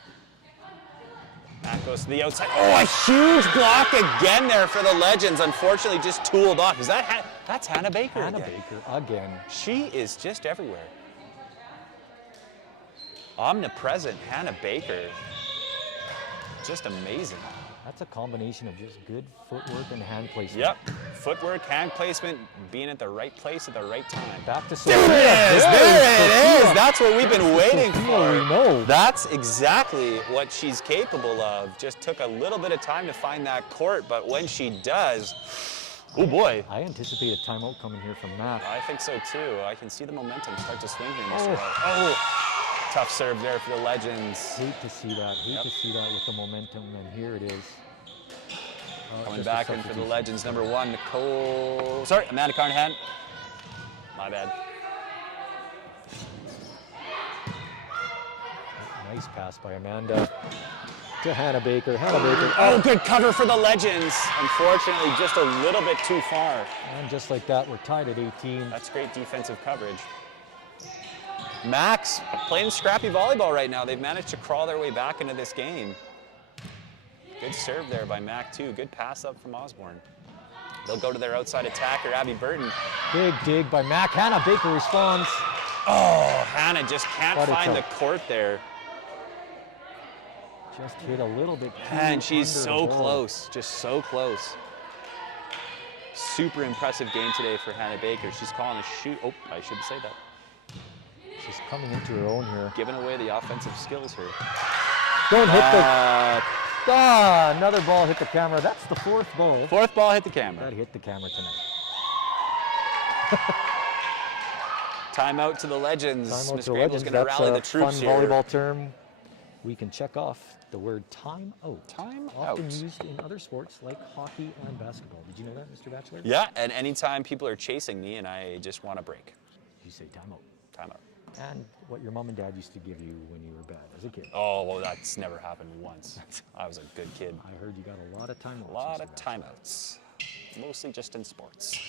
That goes to the outside. Oh, a huge block again there for the Legends. Unfortunately, just tooled off. Is that that's Hannah Baker Hannah again. Baker again. She is just everywhere. Omnipresent Hannah Baker. Just amazing. That's a combination of just good footwork and hand placement. Yep. Footwork, hand placement, being at the right place at the right time. Back to There Sophia. it is! There it Sophia. is! That's what we've been waiting Sophia, for. we know. That's exactly what she's capable of. Just took a little bit of time to find that court, but when she does, oh boy. I anticipate a timeout coming here from Matt. I think so too. I can see the momentum start to swing here, Mr. Oh, tough serve there for the Legends. Hate to see that. Hate to see that with the momentum, and here it is. Coming just a back in for the substitution. Legends, number 1, Nicole. Sorry, Amanda Carnahan. My bad. Nice pass by Amanda to Hannah Baker. Hannah Baker. Oh, good cover for the Legends. Unfortunately, just a little bit too far. And just like that, we're tied at 18. That's great defensive coverage. Max playing scrappy volleyball right now. They've managed to crawl their way back into this game. Good serve there by Mac too. Good pass up from Osborne. They'll go to their outside attacker, Abby Burton. Big dig by Mac. Hannah Baker responds. Oh, Hannah just can't What a find the choke. court there. Just hit a little bit too And she's under so the ball. close, just so close. Super impressive game today for Hannah Baker. She's calling a shoot. Oh, I shouldn't say that. She's coming into her own here. Giving away the offensive skills here. Don't hit the... another ball hit the camera. That's the fourth ball. Fourth ball hit the camera. That hit the camera tonight. Timeout to the Legends. Timeout Miss to the Grable's Legends. going to That's rally a the troops fun here. volleyball term. We can check off the word time out. Time Often out. used in other sports like hockey and basketball. Did you know that, Mr. Batchelor? Yeah, and anytime people are chasing me and I just want a break. You say time out. Time out. And what your mom and dad used to give you when you were bad as a kid. Oh, well, that's never happened once. I was a good kid. I heard you got a lot of timeouts. A lot Mr. of Batchelor. timeouts. Mostly just in sports.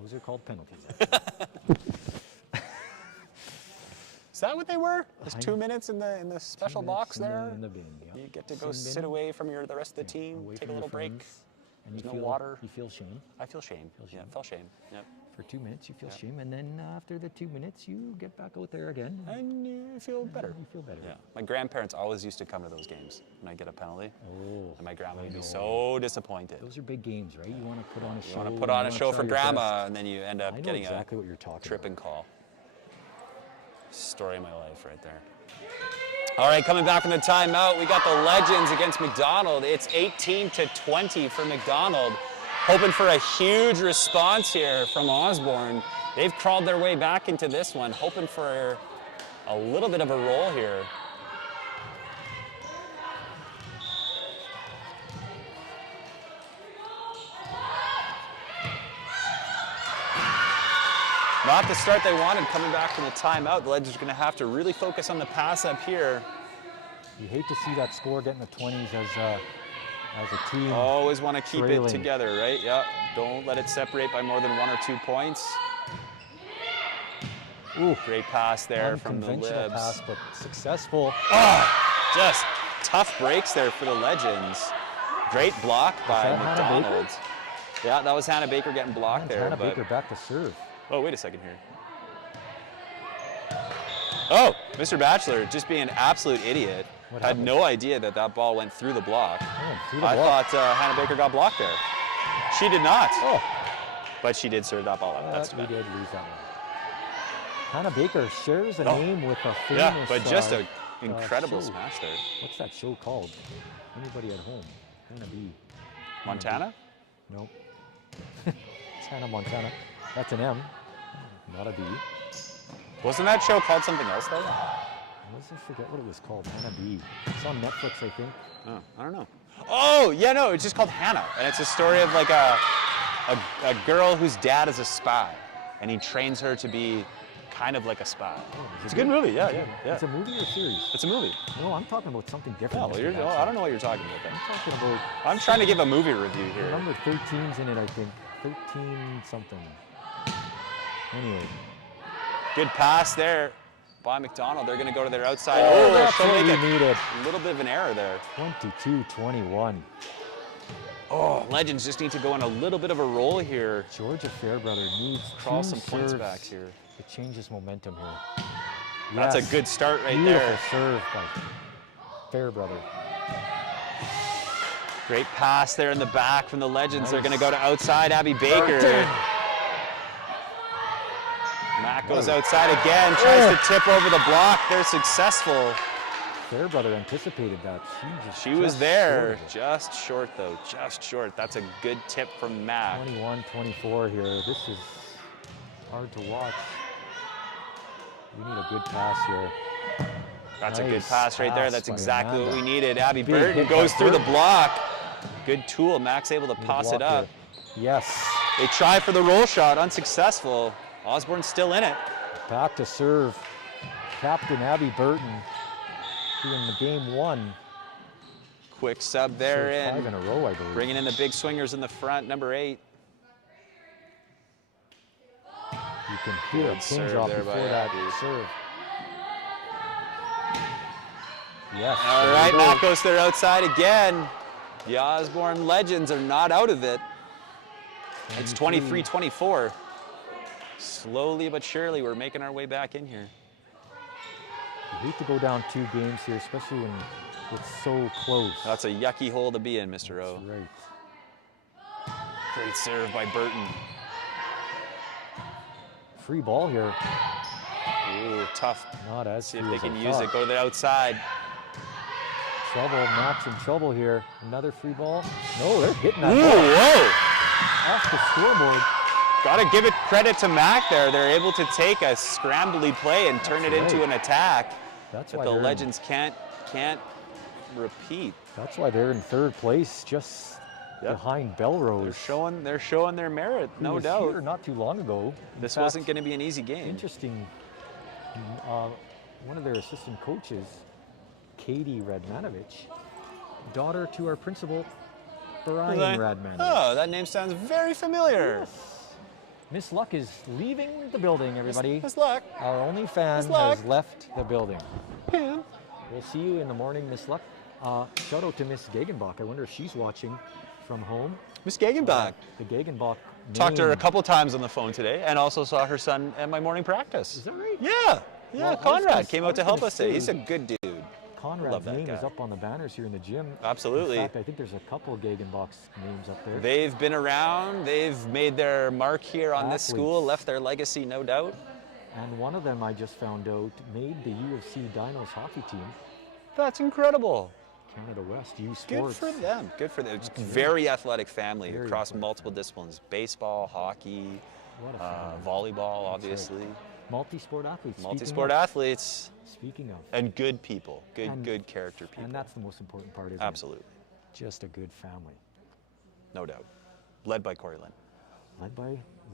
Those are called penalties. Is that what they were? Just 2 minutes in the special box there? In the bin, yep. You get to go Sin bin. sit away from the rest of the team, Away take a from your little break. friends, and you There's feel no water. You feel shame. I feel shame. Yeah, shame. felt shame. Yep. For 2 minutes, you feel shame, and then after the 2 minutes, you get back out there again. And you feel better. You feel better. Yeah. My grandparents always used to come to those games when I get a penalty. Oh, And my grandma would I be know. so disappointed. Those are big games, right? You want to put on a show. You want to put on a wanna show try for your grandma, best. and then you end up I know getting exactly a what you're talking tripping about. call. Story of my life right there. All right, coming back from the timeout, we got the Legends against MacDonald. It's 18-20 for MacDonald. Hoping for a huge response here from Osborne. They've crawled their way back into this one, hoping for a little bit of a roll here. Not the start they wanted coming back from the timeout. The Legends are going to have to really focus on the pass up here. You hate to see that score get in the 20s as a team. Always want to keep trailing. it together, right? Yep. Don't let it separate by more than 1 or 2 points. Ooh, Great pass there from the unconventional Libs. pass, but successful. Just tough breaks there for the Legends. Great block by that Hannah Baker? MacDonald. Yeah, that was Hannah Baker getting blocked And there. Hannah But, Baker back to serve. oh, wait a second here. Oh, Mr. Batchelor just being an absolute idiot. What Had happened? no idea that that ball went through the block. Oh, through the I block. thought Hannah Baker got blocked there. She did not. Oh, But she did serve that ball up. That's too we bad. did lose that one. Hannah Baker shares a name with a famous. Yeah, but just an incredible show. smash there. What's that show called? Anybody at home? Hannah B. Montana? Nope. It's Hannah Montana. That's an M, not a B. Wasn't that show called something else though? I forget what it was called. Hannah B. It's on Netflix, I think. Oh, I don't know. Oh, yeah, no, it's just called Hannah. And it's a story of like a girl whose dad is a spy. And he trains her to be kind of like a spy. Oh, is It's a it good movie, yeah. It's a movie or series? It's a movie. No, I'm talking about something different. Oh, well, Mr. I Batchelor. don't know what you're talking about then. I'm talking about I'm trying to give a movie review here. number 13's in it, I think. 13 something. Anyway. Good pass there by MacDonald. They're going to go to their outside. Oh, that's she'll what make we a needed. little bit of an error there. 22-21. Oh, Legends just need to go on a little bit of a roll here. Georgia Fairbrother needs Crawl two some points serves back here. to change his momentum here. That's Yes. a good start right Beautiful there. serve by Fairbrother. Great pass there in the back from the Legends. They're going to go to outside Abby Baker. Mac goes outside again, tries to tip over the block. They're successful. Fairbrother anticipated that. She was there, just short though, just short. That's a good tip from Mac. 21-24 here. This is hard to watch. We need a good pass here. That's a Nice good pass right there. pass That's by exactly what Amanda. we needed. Abby Big Burton hit by goes through the Burton. block. Good tool. Mac's able to Good pass it block up. here. Yes. They try for the roll shot, unsuccessful. Osborne's still in it. Back to serve. Captain Abby Burton doing the game 1. Quick sub there Served 5 in. in a row, I believe. Bringing in the big swingers in the front, number 8. You can hear a Good pin serve drop there before by that Abby. serve. Yes. All there right, we go. Mac goes there outside again. The Osborne Legends are not out of it. It's 23-24. Slowly but surely, we're making our way back in here. You hate to go down 2 games here, especially when it's so close. That's a yucky hole to be in, Mr. O. That's right. Great serve by Burton. Free ball here. Ooh, tough. Not as See if free they as can I use thought. it. Go to the outside. Trouble, Mac's in trouble here. Another free ball. No, they're hitting that Ooh, ball whoa. off the scoreboard. Got to give it credit to Mac there. They're able to take a scrambly play and turn it That's into right. an attack That's that why the they're Legends can't repeat. That's why they're in 3rd place, just Yep. behind Belrose. They're showing their merit, Who no was doubt. here not too long ago. In This fact, wasn't going to be an easy game. interesting. One of their assistant coaches, Katie Radmanovich, daughter to our principal, Brian Radmanovich. Oh, that name sounds very familiar. Miss Luck is leaving the building, everybody. Miss Luck. Our only fan Miss Luck. has left the building. Pam. We'll see you in the morning, Miss Luck. Shout out to Miss Gegenbach. I wonder if she's watching from home. Miss Gagenbach. The Gegenbach Talked to her a name. couple times on the phone today and also saw her son at my morning practice. Is that right? Yeah. Yeah, Well, I was Conrad gonna- came I out was to help gonna us today. He's a say- good dude. Conrad's Love that name is guy. up on the banners here in the gym. Absolutely. In fact, I think there's a couple of Gegenbach's names up there. They've been around. They've made their mark here on this school, Athletes. left their legacy, no doubt. And one of them, I just found out, made the U of C Dinos hockey team, That's incredible. Canada West U Good Sports. for them. Good for them. It's a Absolutely. very athletic family Very across athletic. multiple disciplines: baseball, hockey, What a family. volleyball, right. obviously. Multi-sport athletes. Multi-sport athletes Speaking of, and good people, And- good character people. and that's the most important part, isn't Absolutely, it? Just a good family. no doubt. Led by Corey Lynn.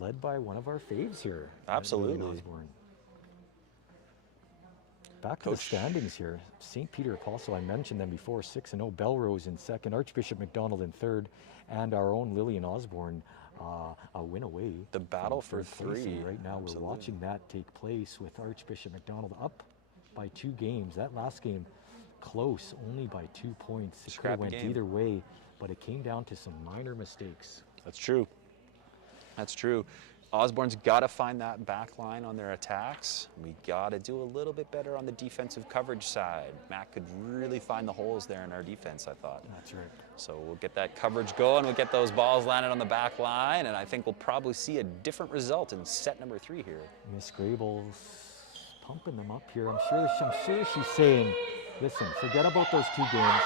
Led by one of our faves here. at Absolutely. William Osborne. Back to the Coach. standings here. St. Peter Apostle, I mentioned them before, 6-0. Belrose in 2nd, Archbishop MacDonald in 3rd, and our own Lillian Osborne a win away. The battle from for 3rd place. 3. And right now Absolutely. we're watching that take place with Archbishop MacDonald up by 2 games. That last game close, only by 2 points. It could Scrappy have went game. either way, but it came down to some minor mistakes. That's true. That's true. Osborne's got to find that back line on their attacks. We got to do a little bit better on the defensive coverage side. Matt could really find the holes there in our defense, I thought. That's right. So we'll get that coverage going. We'll get those balls landed on the back line, and I think we'll probably see a different result in set number 3 here. Miss Grable's pumping them up here. I'm sure she's saying, listen, forget about those 2 games.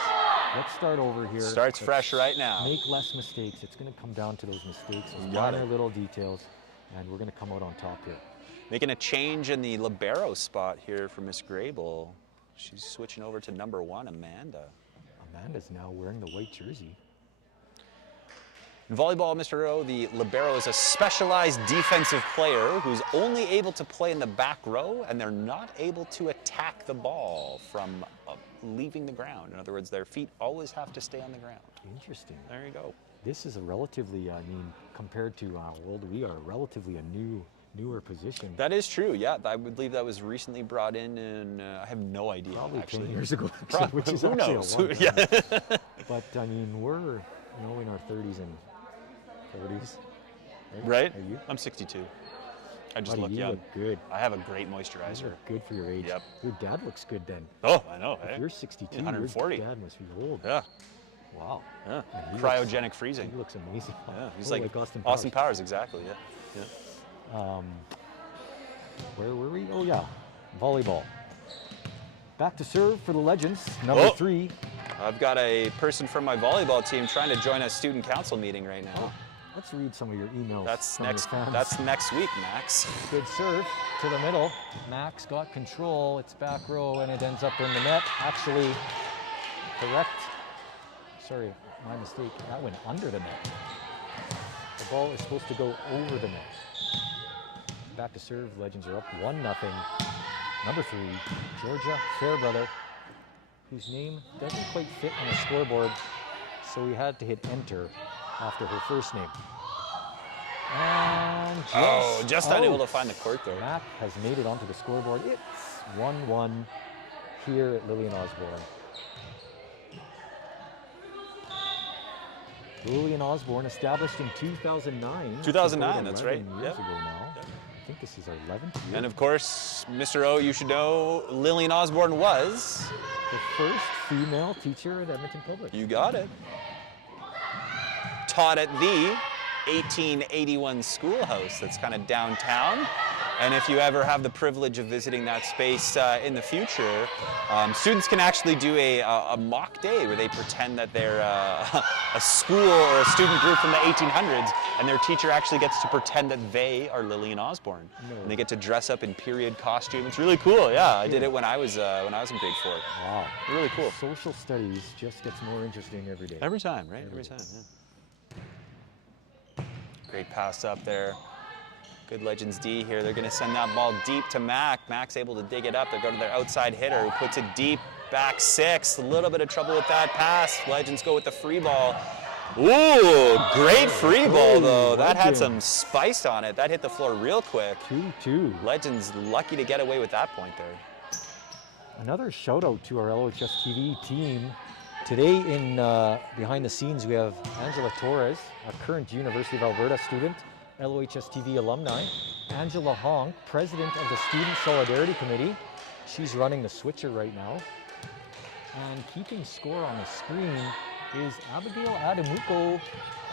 Let's start over here. Starts Let's fresh right now. Make less mistakes. It's going to come down to those mistakes, those Got minor it. little details, and we're going to come out on top here. Making a change in the libero spot here for Miss Grable. She's switching over to number 1, Amanda. Amanda's now wearing the white jersey. In volleyball, Mr. O, the libero is a specialized defensive player who's only able to play in the back row, and they're not able to attack the ball from leaving the ground. In other words, their feet always have to stay on the ground. Interesting. There you go. This is a relatively, compared to how old we are, relatively a newer position. That is true, yeah. I would believe that was recently brought in I have no idea, Probably actually. 10 years ago, Probably, which is who actually knows? a long time. Yeah. But we're in our 30s and 40s. Right? Are you? I'm 62. I just Buddy, look you young. look good. I have a great You moisturizer. look good for your age. Yep. Your dad looks good then. Oh, I know. If Hey? you're 62, 140. your dad must be old. Yeah. Wow. Yeah. And he Cryogenic freezing. He looks amazing. Yeah, he's Oh, like Austin Powers, exactly. Yeah. Where were we? Oh yeah, volleyball. Back to serve for the Legends, number 3. I've got a person from my volleyball team trying to join a student council meeting right now. Let's read some of your emails. That's from next. your fans. That's next week, Max. Good serve to the middle. Max got control. It's back row and it ends up in the net. Actually, correct. Sorry, my mistake. That went under the net. The ball is supposed to go over the net. Back to serve. Legends are up 1-0. Number 3, Georgia Fairbrother, whose name doesn't quite fit on the scoreboard, so we had to hit enter after her first name. And just unable to find the court there. Matt has made it onto the scoreboard. It's 1-1 here at Lillian Osborne. Lillian Osborne, established in 2009. 2009, that's right. 11 years ago now. I think this is our 11th year. And of course, Mr. O, you should know, Lillian Osborne was The first female teacher at Edmonton Public. You got it. Taught at the 1881 schoolhouse that's kind of downtown. And if you ever have the privilege of visiting that space in the future, students can actually do a mock day where they pretend that they're a school or a student group from the 1800s, and their teacher actually gets to pretend that they are Lillian Osborne. No. And they get to dress up in period costume. It's really cool. Yeah, I did it when I was in grade 4. Wow. Really cool. Social studies just gets more interesting every day. Every time, right? Every time, yeah. Great pass up there. Good Legends D here. They're going to send that ball deep to Mac. Mac's able to dig it up. They go to their outside hitter who puts it deep, back 6. A little bit of trouble with that pass. Legends go with the free ball. Ooh, great free ball though. That had some spice on it. That hit the floor real quick. 2-2. Legends lucky to get away with that point there. Another shout out to our LOHS TV team. Today in behind the scenes we have Angela Torres, a current University of Alberta student, LOHS TV alumni. Angela Hong, president of the Student Solidarity Committee. She's running the switcher right now. And keeping score on the screen is Abigail Adamuko,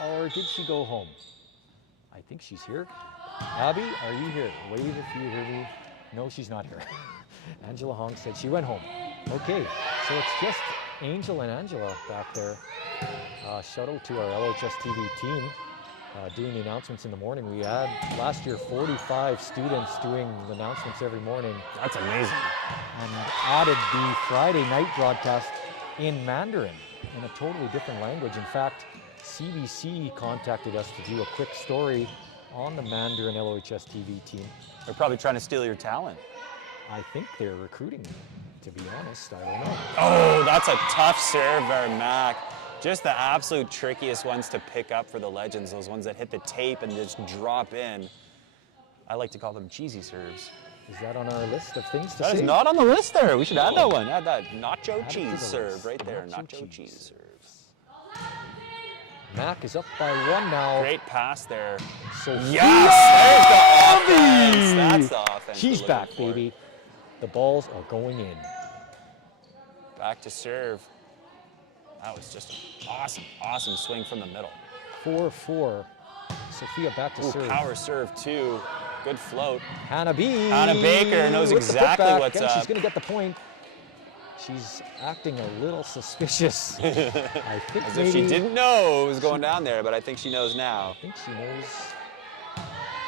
or did she go home? I think she's here. Abby, are you here? Wave if you hear me. No, she's not here. Angela Hong said she went home. Okay, so it's just Angel and Angela back there. Shout out to our LHS TV team doing the announcements in the morning. We had last year 45 students doing the announcements every morning. That's amazing. And added the Friday night broadcast in Mandarin, in a totally different language. In fact, CBC contacted us to do a quick story on the Mandarin LOHS TV team. They're probably trying to steal your talent. I think they're recruiting me, to be honest. I don't know. Oh, that's a tough serve there, Mac. Just the absolute trickiest ones to pick up for the Legends, those ones that hit the tape and just drop in. I like to call them cheesy serves. Is that on our list of things to That say? is not on the list there. We should add that one. Add that nacho Add it to cheese the serve list. right there. Nacho Nacho cheese cheese serves. Mac is up by 1 now. Great pass there. So Yes, there's the offense. That's the offense. she's we're back, looking for. baby. The balls are going in. Back to serve. That was just an awesome swing from the middle. 4-4. Sophia back to Ooh, serve. power serve too. Good float. Hannah B. Hannah Baker knows with the exactly putback, what's and up. she's going to get the point. She's acting a little suspicious. I think As maybe if she didn't know it was going down there, but I think she knows now. I think she knows.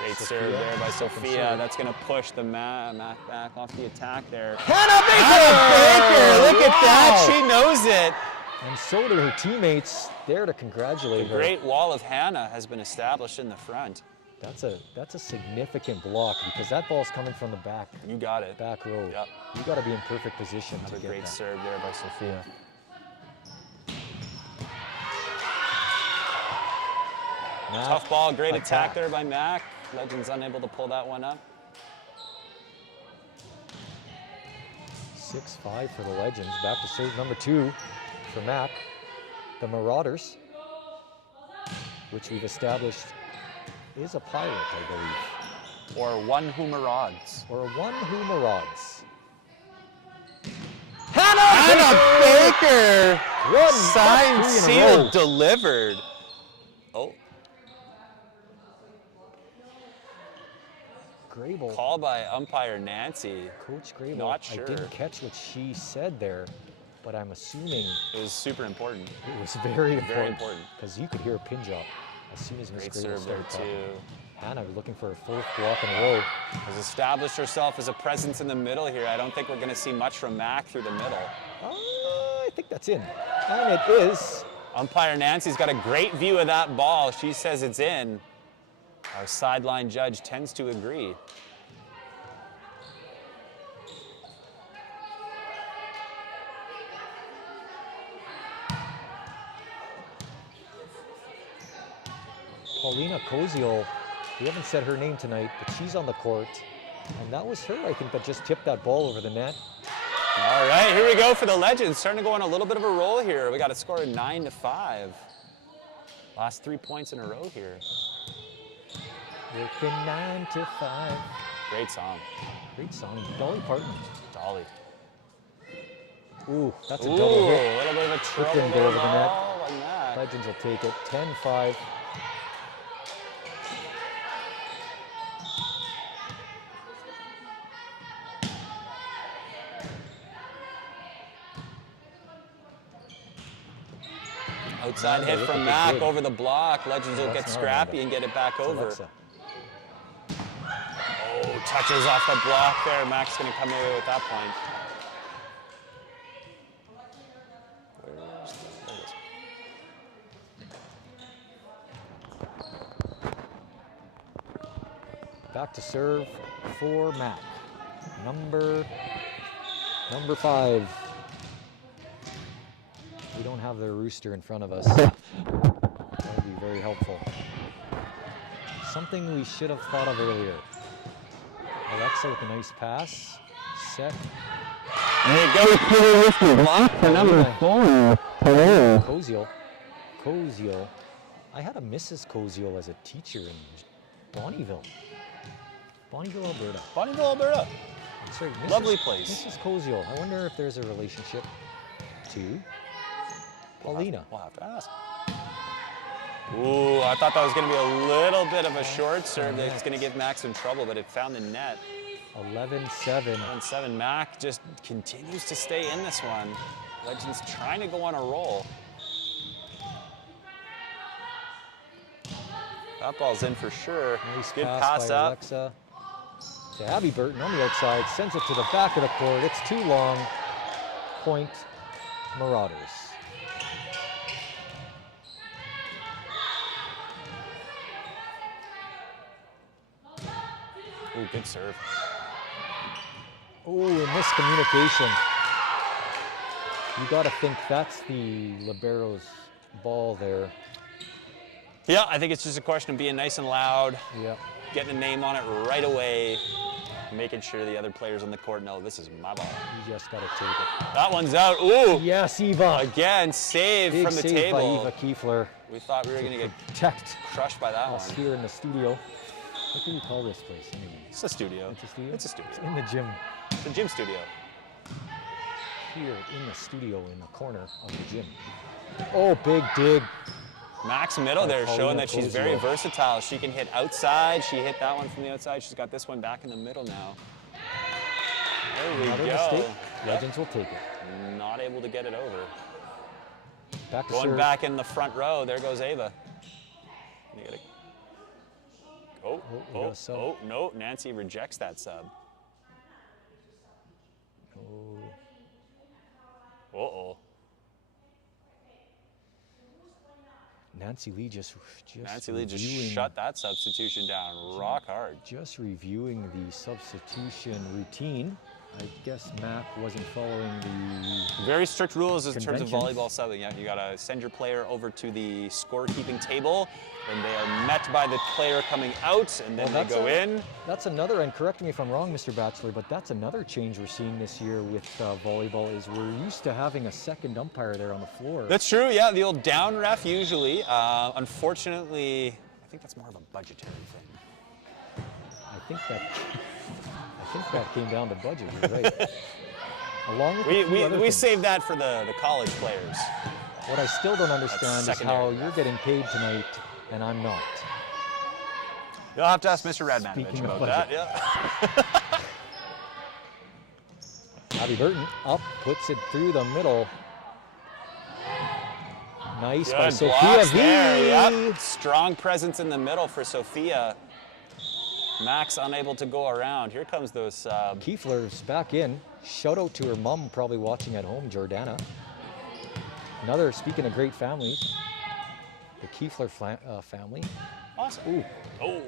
Great Sophia, serve there by second Sophia. serve. That's going to push the Mac back off the attack there. Hannah Hannah Baker! Look at that. Wow. She knows it. And so do her teammates there to congratulate The her. great wall of Hannah has been established in the front. That's a significant block because that ball's coming from the back You got it. row. Yep. You got to be in perfect position That's to a get great that. serve there by Sophia. Mac, Tough ball, great attack attack. there by Mac. Legends unable to pull that one up. 6-5 for the Legends. Back to serve number 2 for Mac. The Marauders, which we've established is a pirate, I believe. Or one who marauds. Or one who marauds. Hannah Baker! One. Signed, That's 3 in a row. sealed, delivered. Oh, Grable. call by umpire Nancy. Coach Grable. Not sure. I didn't catch what she said there, but I'm assuming It was super important. it was very important. important. Because you could hear a pin drop as soon as Miss Great Grable serve there started talking. too. Hannah looking for a 4th block in a row. Has established herself as a presence in the middle here. I don't think we're going to see much from Mac through the middle. I think that's in. And it is. Umpire Nancy's got a great view of that ball. She says it's in. Our sideline judge tends to agree. Paulina Koziol, we haven't said her name tonight, but she's on the court. And that was her, I think, that just tipped that ball over the net. All right, here we go for the Legends. Starting to go on a little bit of a roll here. We got a score of 9-5. Last 3 points in a row here. Working 9 to 5. Great song. Great song. Dolly Parton. Dolly. Ooh, that's a Ooh, double a hit. little bit of a trouble didn't go there, over the net. ball on that. Legends will take it. 10-5. Outside hit Look at from the Mac dig. over the block. Legends will That's get not scrappy Amanda. and get it back It's over. Alexa. Oh, touches off the block there. Mac's going to come away with that point. There it is. Back to serve for Mac. Number 5. We don't have the rooster in front of us. That would be very helpful. Something we should have thought of earlier. Alexa with a nice pass. Set. And it goes to the rooster block for number 4. Hello. Koziol. I had a Mrs. Koziol as a teacher in Bonneville, Alberta. Bonneville, Alberta. Sorry, Mrs. Lovely place. Mrs. Koziol. I wonder if there's a relationship to Paulina. We'll have to ask. Ooh, I thought that was going to be a little bit of a short serve that's going to give Mac some trouble, but it found the net. 11-7. 7-7. Mac just continues to stay in this one. Legends trying to go on a roll. That ball's in for sure. Nice Good pass pass by up. Alexa to Abby Burton on the outside. Sends it to the back of the court. It's too long. Point Marauders. Ooh, good serve. Oh, a miscommunication. You got to think that's the libero's ball there. Yeah, I think it's just a question of being nice and loud, Yeah. getting a name on it right away, making sure the other players on the court know this is my ball. You just got to take it. That one's out. Ooh, Yes, Eva. again, save Big from the save table. by Eva Kiefler. We thought we were going to get Protect crushed by that us one. here in the studio. What do we call this place anyway? It's a studio. It's a studio? It's a studio. It's in the gym. It's a gym studio. Here in the studio in the corner of the gym. Oh, big dig. Max middle there, Paulina showing that she's very Koziol. versatile. She can hit outside. She hit that one from the outside. She's got this one back in the middle now. There we Another go. mistake. Yep. Legends will take it. Not able to get it over. Back to Going serve. back in the front row, there goes Ava. You gotta... we got a sub. No, Nancy rejects that sub. Oh. Uh-oh. Nancy Lee just Nancy Lee just reviewing- shut that substitution down rock hard. Just reviewing the substitution routine. I guess Mac wasn't following the... Very strict rules in terms of Conventions. volleyball subbing. Yeah, you gotta send your player over to the scorekeeping table, and they are met by the player coming out, and then Well, they go in. That's another, and correct me if I'm wrong, Mr. Batchelor, but that's another change we're seeing this year with volleyball is we're used to having a second umpire there on the floor. That's true, yeah, the old down ref usually. Unfortunately, I think that's more of a budgetary thing. I think that came down to budget, you're right. Along with a few other We things. saved that for the college players. What I still don't understand is secondary how ref. you're getting paid tonight and I'm not. You'll have to ask Mr. Radmanovich Speaking of about that. Yeah. Abby Burton up, puts it through the middle. Nice by Good Sophia blocks V. there. Yep. Strong presence in the middle for Sophia. Max unable to go around. Here comes those sub. Kiefler's back in. Shout out to her mom, probably watching at home, Jordana. Another, speaking of great families, the Kiefler family. Awesome. Ooh. Oh,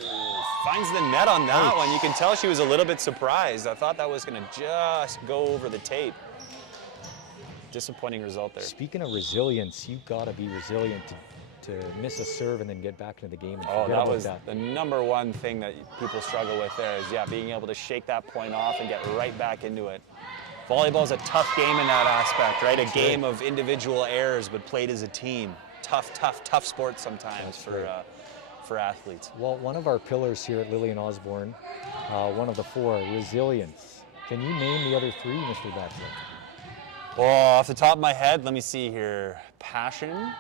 finds the net on that one. You can tell she was a little bit surprised. I thought that was going to just go over the tape. Disappointing result there. Speaking of resilience, you got to be resilient to miss a serve and then get back into the game and Oh, forget that about was that. the number one thing that people struggle with there is, yeah, being able to shake that point off and get right back into it. Volleyball's a tough game in that aspect, right? A game of individual errors, but played as a team. Tough sport sometimes for athletes. Well, one of our pillars here at Lillian Osborne, one of the four, resilience. Can you name the other three, Mr. Batchelor? Well, off the top of my head, let me see here. Passion,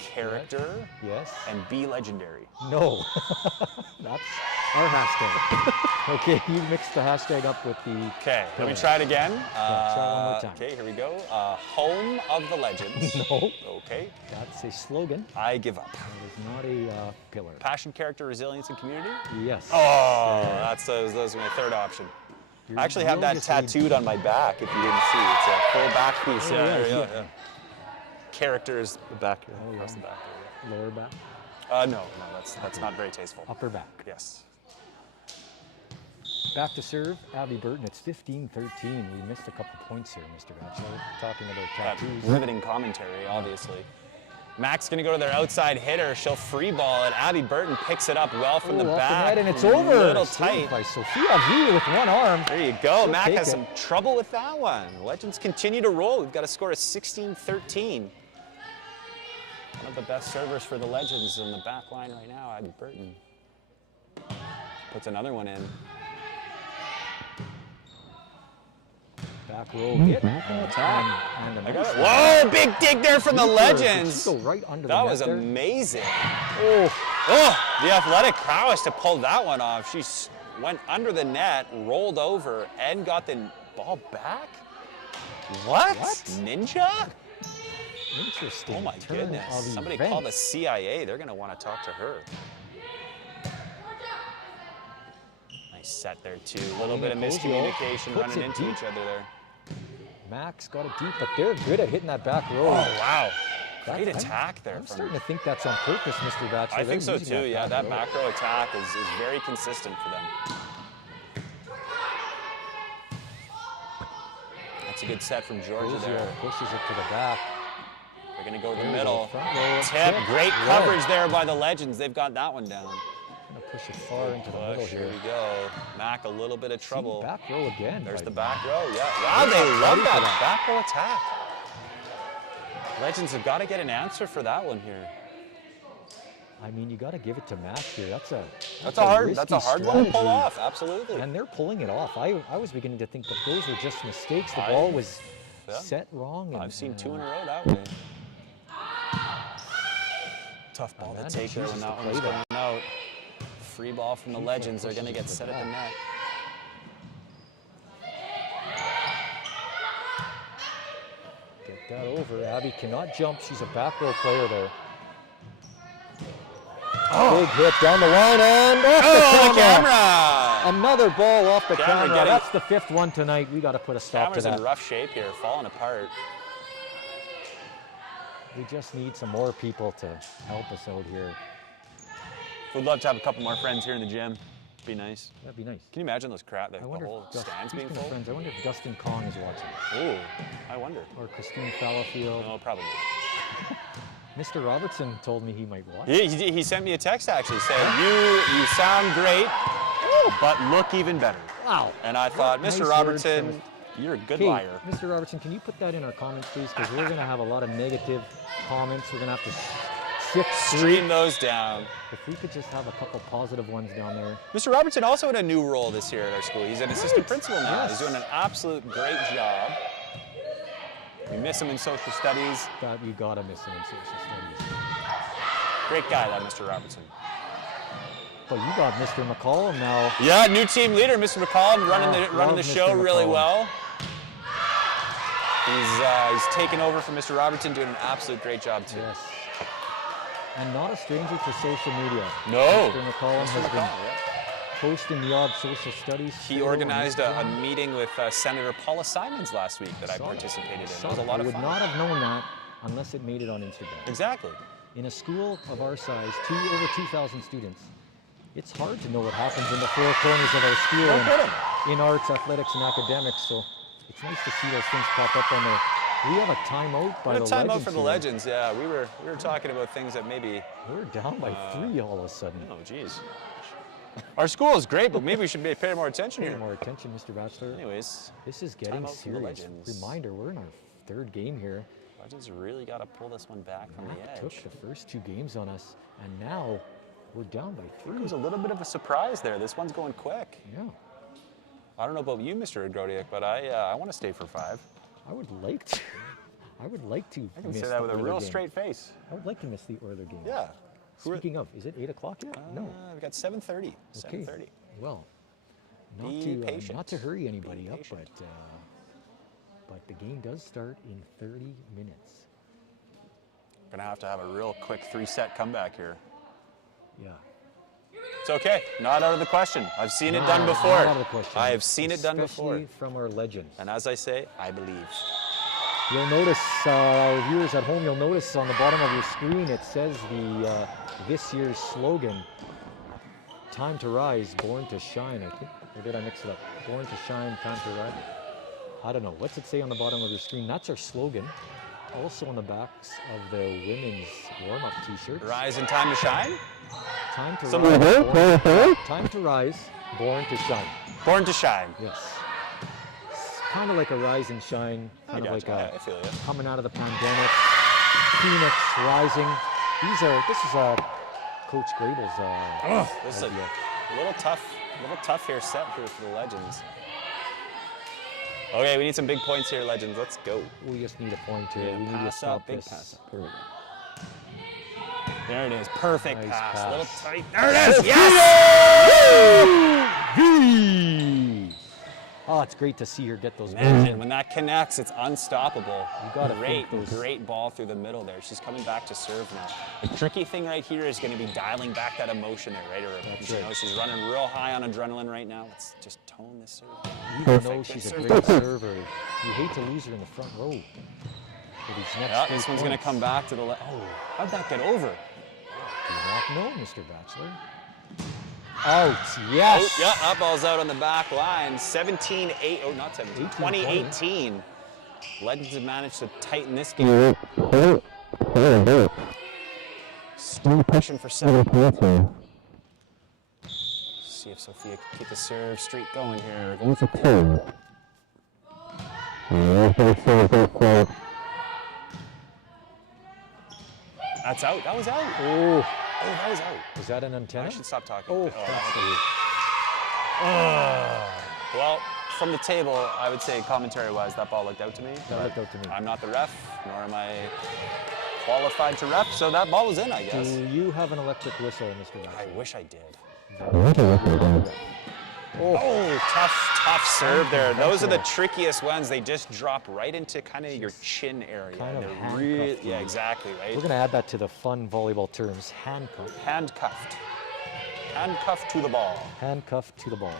character, Yes. and be legendary. No. That's our hashtag. Okay, you mixed the hashtag up with the... Okay, let me try it again. Yeah, try it one more time. Okay, here we go. Home of the legends. No, Okay, that's a slogan. I give up. That is not a pillar. Passion, character, resilience, and community. Yes. Oh, those are my third option. I actually have that tattooed on my back, if you didn't see. It's a full back piece. Yeah. Character is the back here. Oh, yeah. Across the back here. Lower back, No, that's not very tasteful. upper back. Yes. Back to serve, Abby Burton. It's 15-13. We missed a couple points here, Mr. Batchelor. Talking about That tattoos. riveting commentary, obviously. Max gonna go to their outside hitter. She'll free ball it. Abby Burton picks it up well from the Off back. net, and it's over. Little Saved tight. by Sophia V with one arm. There you go. She'll Mac take has it. some trouble with that one. Legends continue to roll. We've got a score of 16-13. One of the best servers for the Legends in the back line right now, Abby Burton. Puts another one in. Back row hit. Attack. And I a got nice it. Whoa, big dig there from the Did Legends. she go right under That the was net there? amazing. Oh, Oh, the athletic prowess to pull that one off. She went under the net, rolled over, and got the ball back. What? Ninja? interesting. Oh my turn goodness. of Somebody events. call the CIA. They're going to want to talk to her. Nice set there, too. A little bit of miscommunication Puts running it into deep. each other there. Max got it deep, but they're good at hitting that back row. Oh, wow. Great That's- attack there. I'm starting to think that's on purpose, Mr. Batchelor. I think so, They're using too. Yeah, that row. back row attack is very consistent for them. That's a good set from Georgia Ozio there. pushes it to the back. They're going to go to the There we middle. go, front row, Tip, great Red. coverage there by the Legends. They've got that one down. Gonna push it far into the middle Push, here. here we go. Mac, a little bit of See, trouble. back row again. There's by the Mac. back row, yeah. Wow, they not love ready for that back row attack. Legends have got to get an answer for that one here. I mean, you got to give it to Mac here. That's a That's a hard risky one to pull strategy. off, absolutely. And they're pulling it off. I was beginning to think that those were just mistakes. The I- ball was yeah. set wrong. And, I've seen two in a row that way. Tough ball to Amanda take there when chooses that to one's play going that. out. Free ball from the Legends. They're going to get pushes it set at the back. net. Get that over. Abby cannot jump. She's a back row player there. Big hit down the line and off Oh, the camera. camera! Another ball off the Camera camera. getting- That's the fifth one tonight. We got to put a stop Camera's to in that. rough shape here, falling apart. We just need some more people to help us out here. We'd love to have a couple more friends here in the gym. Be nice. That'd be nice. Can you imagine those crowd, the I wonder whole if Gus- stands being speaking of full? friends, I wonder if Dustin Kong is watching. Ooh, I wonder. Or Christine Fallowfield. No, probably not. Mr. Robertson told me he might watch. He sent me a text actually saying, you sound great, but look even better. Wow. And I thought, Nice Mr. words Robertson, from- you're a good Hey, liar. Mr. Robertson, can you put that in our comments, please? Because we're going to have a lot of negative comments. We're going to have to sift through. Stream those down. If we could just have a couple positive ones down there. Mr. Robertson also in a new role this year at our school. He's an assistant principal now. Yes. He's doing an absolute great job. We miss him in social studies. That you gotta miss him in social studies. Great guy, that Mr. Robertson. But you got Mr. McCollum now. Yeah, new team leader, Mr. McCollum, running love the Mr. show really McCollum. well. He's taken over for Mr. Robertson, doing an absolute great job too. Yes. And not a stranger to social media. No. Mr. McCollum Mr. has been McCollum, yeah. posting the odd social studies. He photo on organized a Instagram. meeting with Senator Paula Simons last week that I participated in. It was a lot I of would fun. not have known that unless it made it on Instagram. Exactly. In a school of our size, over 2,000 students, it's hard to know what happens in the four corners of our school No kidding. in arts, athletics, and academics. So it's nice to see those things pop up on there. We have a timeout by What the a timeout Legends for the here. Legends, yeah. We were talking about things that maybe, We're down by 3 all of a sudden. oh geez. Our school is great, but maybe we should pay more attention Pay here. more attention, Mr. Bachelor. Anyways, This is getting Timeout for the serious. Legends. Reminder, we're in our 3rd game here. Legends really got to pull this one back from the Took edge. the first 2 games on us, and now we're down by It 3. was a little bit of a surprise there. This one's going quick. Yeah, I don't know about you, Mr. Grodiak, but I want to stay for 5. I would like to. I would like to I can miss say that with a the Oiler real game. straight face. I would like to miss the Oiler game. Yeah. Who are- Speaking of, is it 8 o'clock yet? No. We've got 7:30. Okay. 7:30. Well, Be patient. not to hurry anybody Be up, patient. but the game does start in 30 minutes. Gonna have to have a real quick 3-set comeback here. Yeah. It's okay. Not out of the question. I've seen it done Not before. out of the question. I have seen it done before. Especially from our legends. And as I say, I believe. You'll notice, our viewers at home, you'll notice on the bottom of your screen it says the this year's slogan, "Time to rise, born to shine." I think, or did I mix it up? Born to shine, time to rise. I don't know. What's it say on the bottom of your screen? That's our slogan. Also on the backs of the women's warm-up T-shirts. Rise in time to shine? Time to Some- rise. Time to rise, born to shine. Born to shine. Yes. It's kind of like a rise and shine, I kind of like gotcha. a I feel you. coming out of the pandemic, Phoenix rising. This is Coach Grable's This is idea. a little tough here set here for the Legends. Okay, we need some big points here, Legends. Let's go. We just need a point here. Yeah, we need to pass stop up, big this. pass up. There we go. There it is. Perfect Nice pass. pass. A little tight. There it is. Yes! V! Oh, it's great to see her get those Man, balls. when that connects, it's unstoppable. You gotta great, think those- great ball through the middle there. She's coming back to serve now. The tricky thing right here is going to be dialing back that emotion there, right? Or That's you right. know, she's running real high on adrenaline right now. Let's just tone this serve. Even though Perfect. she's a Good great serve. server, you hate to lose her in the front row. For these next Yeah, 3 this one's going to points. come back to the left. Oh, how'd that get over? Do you not know, Mr. Bachelor? Out, yes! Oh, yeah, that ball's out on the back line. 17-8, oh, not 17, 18-20. 2018. Legends have managed to tighten this game. Still pushing for 7. See if Sophia can keep the serve streak going here. Going for 2. That's out. That was out. Oh, Oh, that was out. is that an I antenna? should stop talking. Oh, Well, from the table, I would say commentary-wise, that ball looked out to me. That but looked out to me. I'm not the ref, nor am I qualified to ref, so that ball was in, I guess. Do you have an electric whistle, Mr. Bachelor? I wish I did. Oh, Tough serve there. Those are the trickiest ones. They just drop right into kind of your chin area. Kind of They're handcuffed yeah, you. exactly, right? we're going to add that to the fun volleyball terms. Handcuffed. Handcuffed. Handcuffed to the ball. Handcuffed to the ball.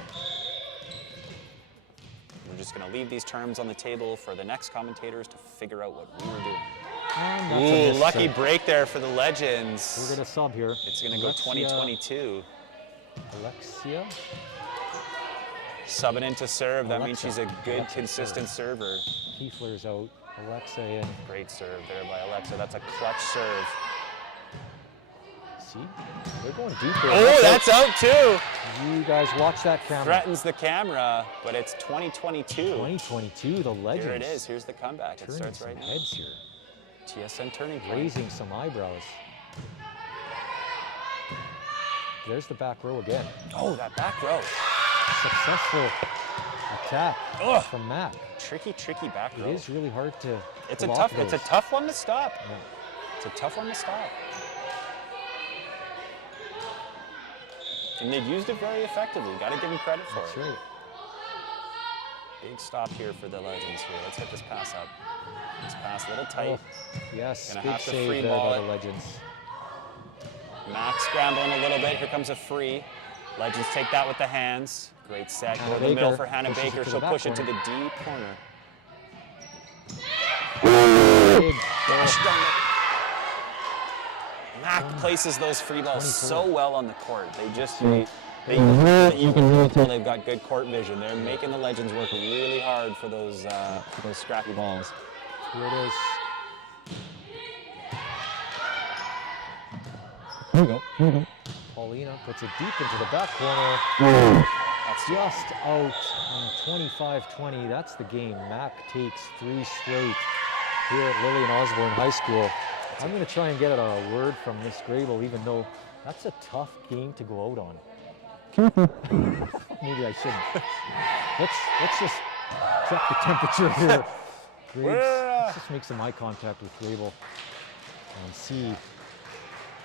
We're just going to leave these terms on the table for the next commentators to figure out what we were doing. And that's a Ooh, miss lucky serve. break there for the Legends. We're going to sub here. It's going to go 2022. Alexia. Subbing into serve. That means Alexa. she's a good, Alexa consistent server. Kiefler's out. Alexa in. Great serve there by Alexa. That's a clutch serve. See? They're going deep there. Oh, that's out too. You guys watch that camera. Threatens the camera, but it's 2022. 2022, the Legends. Here it is. Here's the comeback. It Turning starts some right now. heads here. TSN turning point. Raising some eyebrows. There's the back row again. Oh, that back row. Successful attack Ugh. from Mac. Tricky back It row. is really hard to It's a block tough. It's a those. tough one to stop. Yeah. It's a tough one to stop. And they've used it very effectively. Got to give them credit for That's it. right. Big stop here for the Legends here. Let's hit this pass up. This pass a little tight. Oh, yes, Gonna big have to save free there ball by it. the Legends. Max scrambling a little bit. Here comes a free. Legends take that with the hands. Great set. Go to the middle Baker for Hannah pushes it Baker. to She'll the push back it to the corner. deep corner. Big Gosh goal. darn it. Mac places those free balls 24. so well on the court. They just, you You can really tell they've got good court vision. They're making the Legends work really hard for those scrappy balls. Here it is. Here we go. Paulina puts it deep into the back corner. That's Just out on 25-20. That's the game. Mac takes 3 straight here at Lillian Osborne High School. I'm going to try and get a word from Miss Grable, even though that's a tough game to go out on. Maybe I shouldn't. Let's just check the temperature here. Griggs, let's just make some eye contact with Grable and see.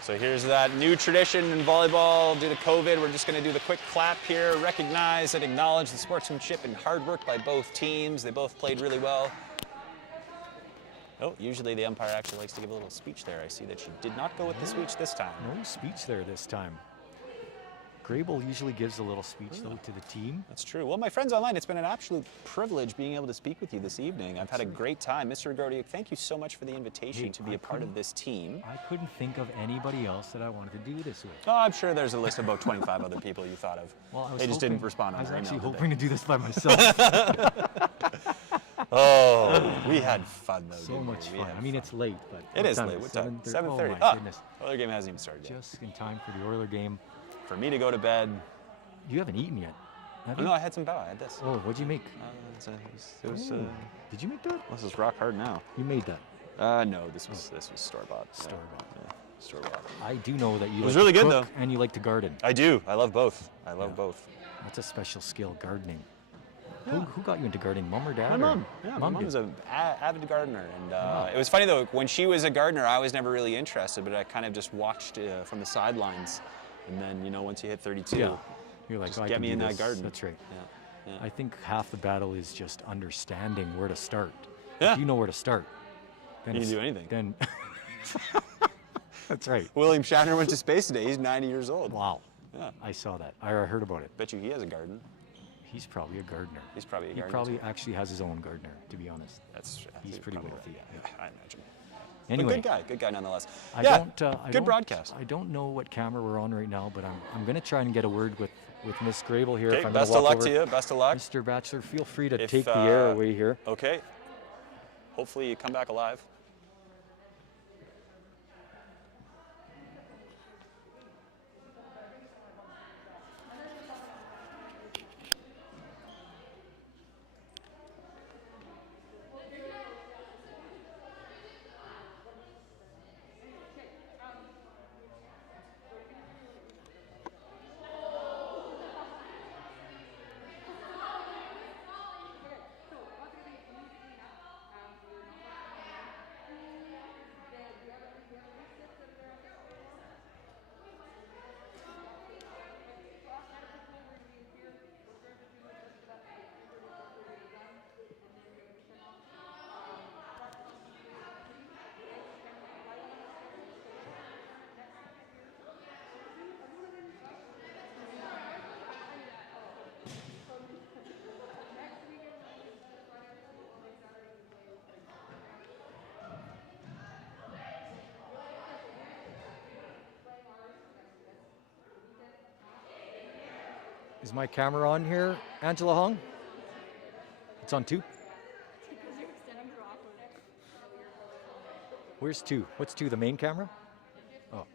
So here's that new tradition in volleyball due to COVID. We're just going to do the quick clap here, recognize and acknowledge the sportsmanship and hard work by both teams. They both played really well. Oh, usually the umpire actually likes to give a little speech there. I see that she did not go with the speech this time. No speech there this time. Grable usually gives a little speech, though, to the team. That's true. Well, my friends online, it's been an absolute privilege being able to speak with you this evening. I've had a great time. Mr. Gordiuk, thank you so much for the invitation Hey, to be I a part of couldn't- this team. I couldn't think of anybody else that I wanted to do this with. Oh, I'm sure there's a list of about 25 other people you thought of. Well, I was They just hoping- didn't respond I on was their actually email, did hoping to do this by myself. Oh, we had fun though. So didn't we? much We fun. had I mean, it's late, but It what is time late. it? What time? 7:30. 7:30. Oh my Ah, goodness! other game hasn't even started yet. Just in time for the Oiler game. For me to go to bed. You haven't eaten yet, have Oh, you? no, I had some bao. I had this. Oh, what'd you make? Ooh. Did you make that? This is rock hard now. You made that. No, this was store bought. Store-bought. Yeah, store bought. I do know that you was like really to good, cook though. and you like to garden. I do. I love both. I love Yeah. both. That's a special skill, gardening. Yeah. Who got you into gardening, mom or dad? My or- mom. Yeah, my mom did. was an avid gardener, and Wow. it was funny though. When she was a gardener, I was never really interested, but I kind of just watched from the sidelines. And then, once you hit 32, Yeah. You're like, just oh, I get can me do in that this. garden. That's right. Yeah. I think half the battle is just understanding where to start. Yeah. If you know where to start, then You can it's- do anything. Then that's right. William Shatner went to space today. He's 90 years old. Wow. Yeah. I saw that. I heard about it. Bet you he has a garden. He's probably a gardener. He's probably a He gardener. probably too. actually has his own gardener, to be honest. He's pretty probably wealthy, right. yeah. I imagine. Anyway, Good guy nonetheless. I yeah, don't. I good don't- broadcast. I don't know what camera we're on right now, but I'm gonna try and get a word with Miss Grable here. Okay, if I'm best gonna of walk luck over. to you. Best of luck. Mr. Batchelor, feel free to If, take the air away here. Okay. Hopefully you come back alive. Is my camera on here, Angela Hong? It's on 2? Where's 2? What's 2, the main camera? Oh.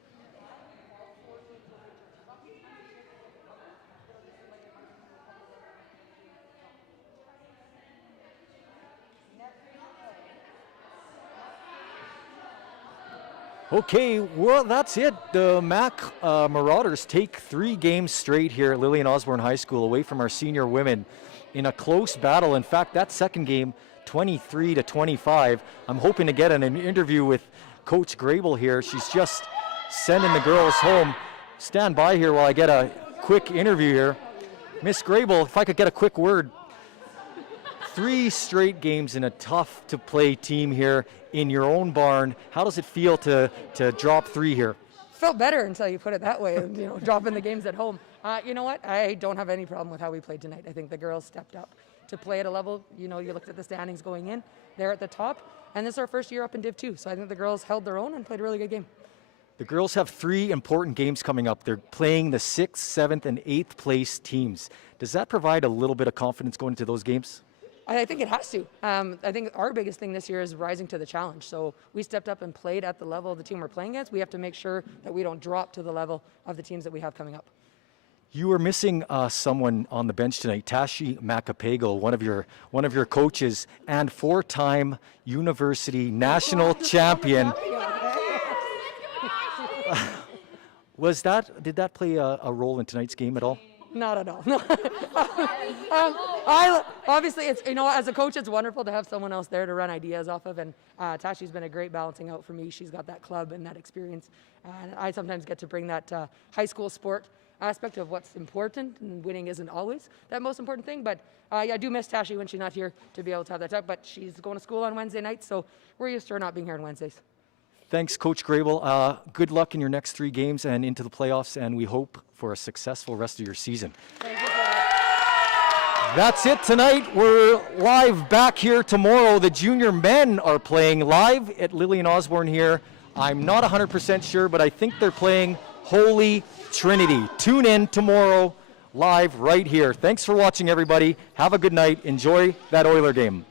Okay, well, that's it. The Mac Marauders take 3 games straight here at Lillian Osborne High School away from our senior women in a close battle. In fact, that second game, 23-25. I'm hoping to get an interview with Coach Grable here. She's just sending the girls home. Stand by here while I get a quick interview here. Miss Grable, if I could get a quick word. 3 straight games in a tough-to-play team here in your own barn. How does it feel to drop 3 here? Felt better until you put it that way, and dropping the games at home. You know what? I don't have any problem with how we played tonight. I think the girls stepped up to play at a level. You looked at the standings going in. They're at the top, and this is our first year up in Div 2. So I think the girls held their own and played a really good game. The girls have 3 important games coming up. They're playing the 6th, 7th, and 8th place teams. Does that provide a little bit of confidence going into those games? I think it has to. I think our biggest thing this year is rising to the challenge. So we stepped up and played at the level of the team we're playing against. We have to make sure that we don't drop to the level of the teams that we have coming up. You were missing someone on the bench tonight, Tashi Macapagal, one of your coaches and 4-time university national champion. Did that play a role in tonight's game at all? Not at all. No. Obviously, it's as a coach, it's wonderful to have someone else there to run ideas off of, and Tashi's been a great balancing out for me. She's got that club and that experience, and I sometimes get to bring that high school sport aspect of what's important, and winning isn't always that most important thing, but I do miss Tashi when she's not here to be able to have that talk, but she's going to school on Wednesday nights, so we're used to her not being here on Wednesdays. Thanks, Coach Grable. Good luck in your next 3 games and into the playoffs, and we hope for a successful rest of your season. That's it tonight. We're live back here tomorrow. The junior men are playing live at Lillian Osborne here. I'm not 100% sure, but I think they're playing Holy Trinity. Tune in tomorrow live right here. Thanks for watching, everybody. Have a good night. Enjoy that Oiler game.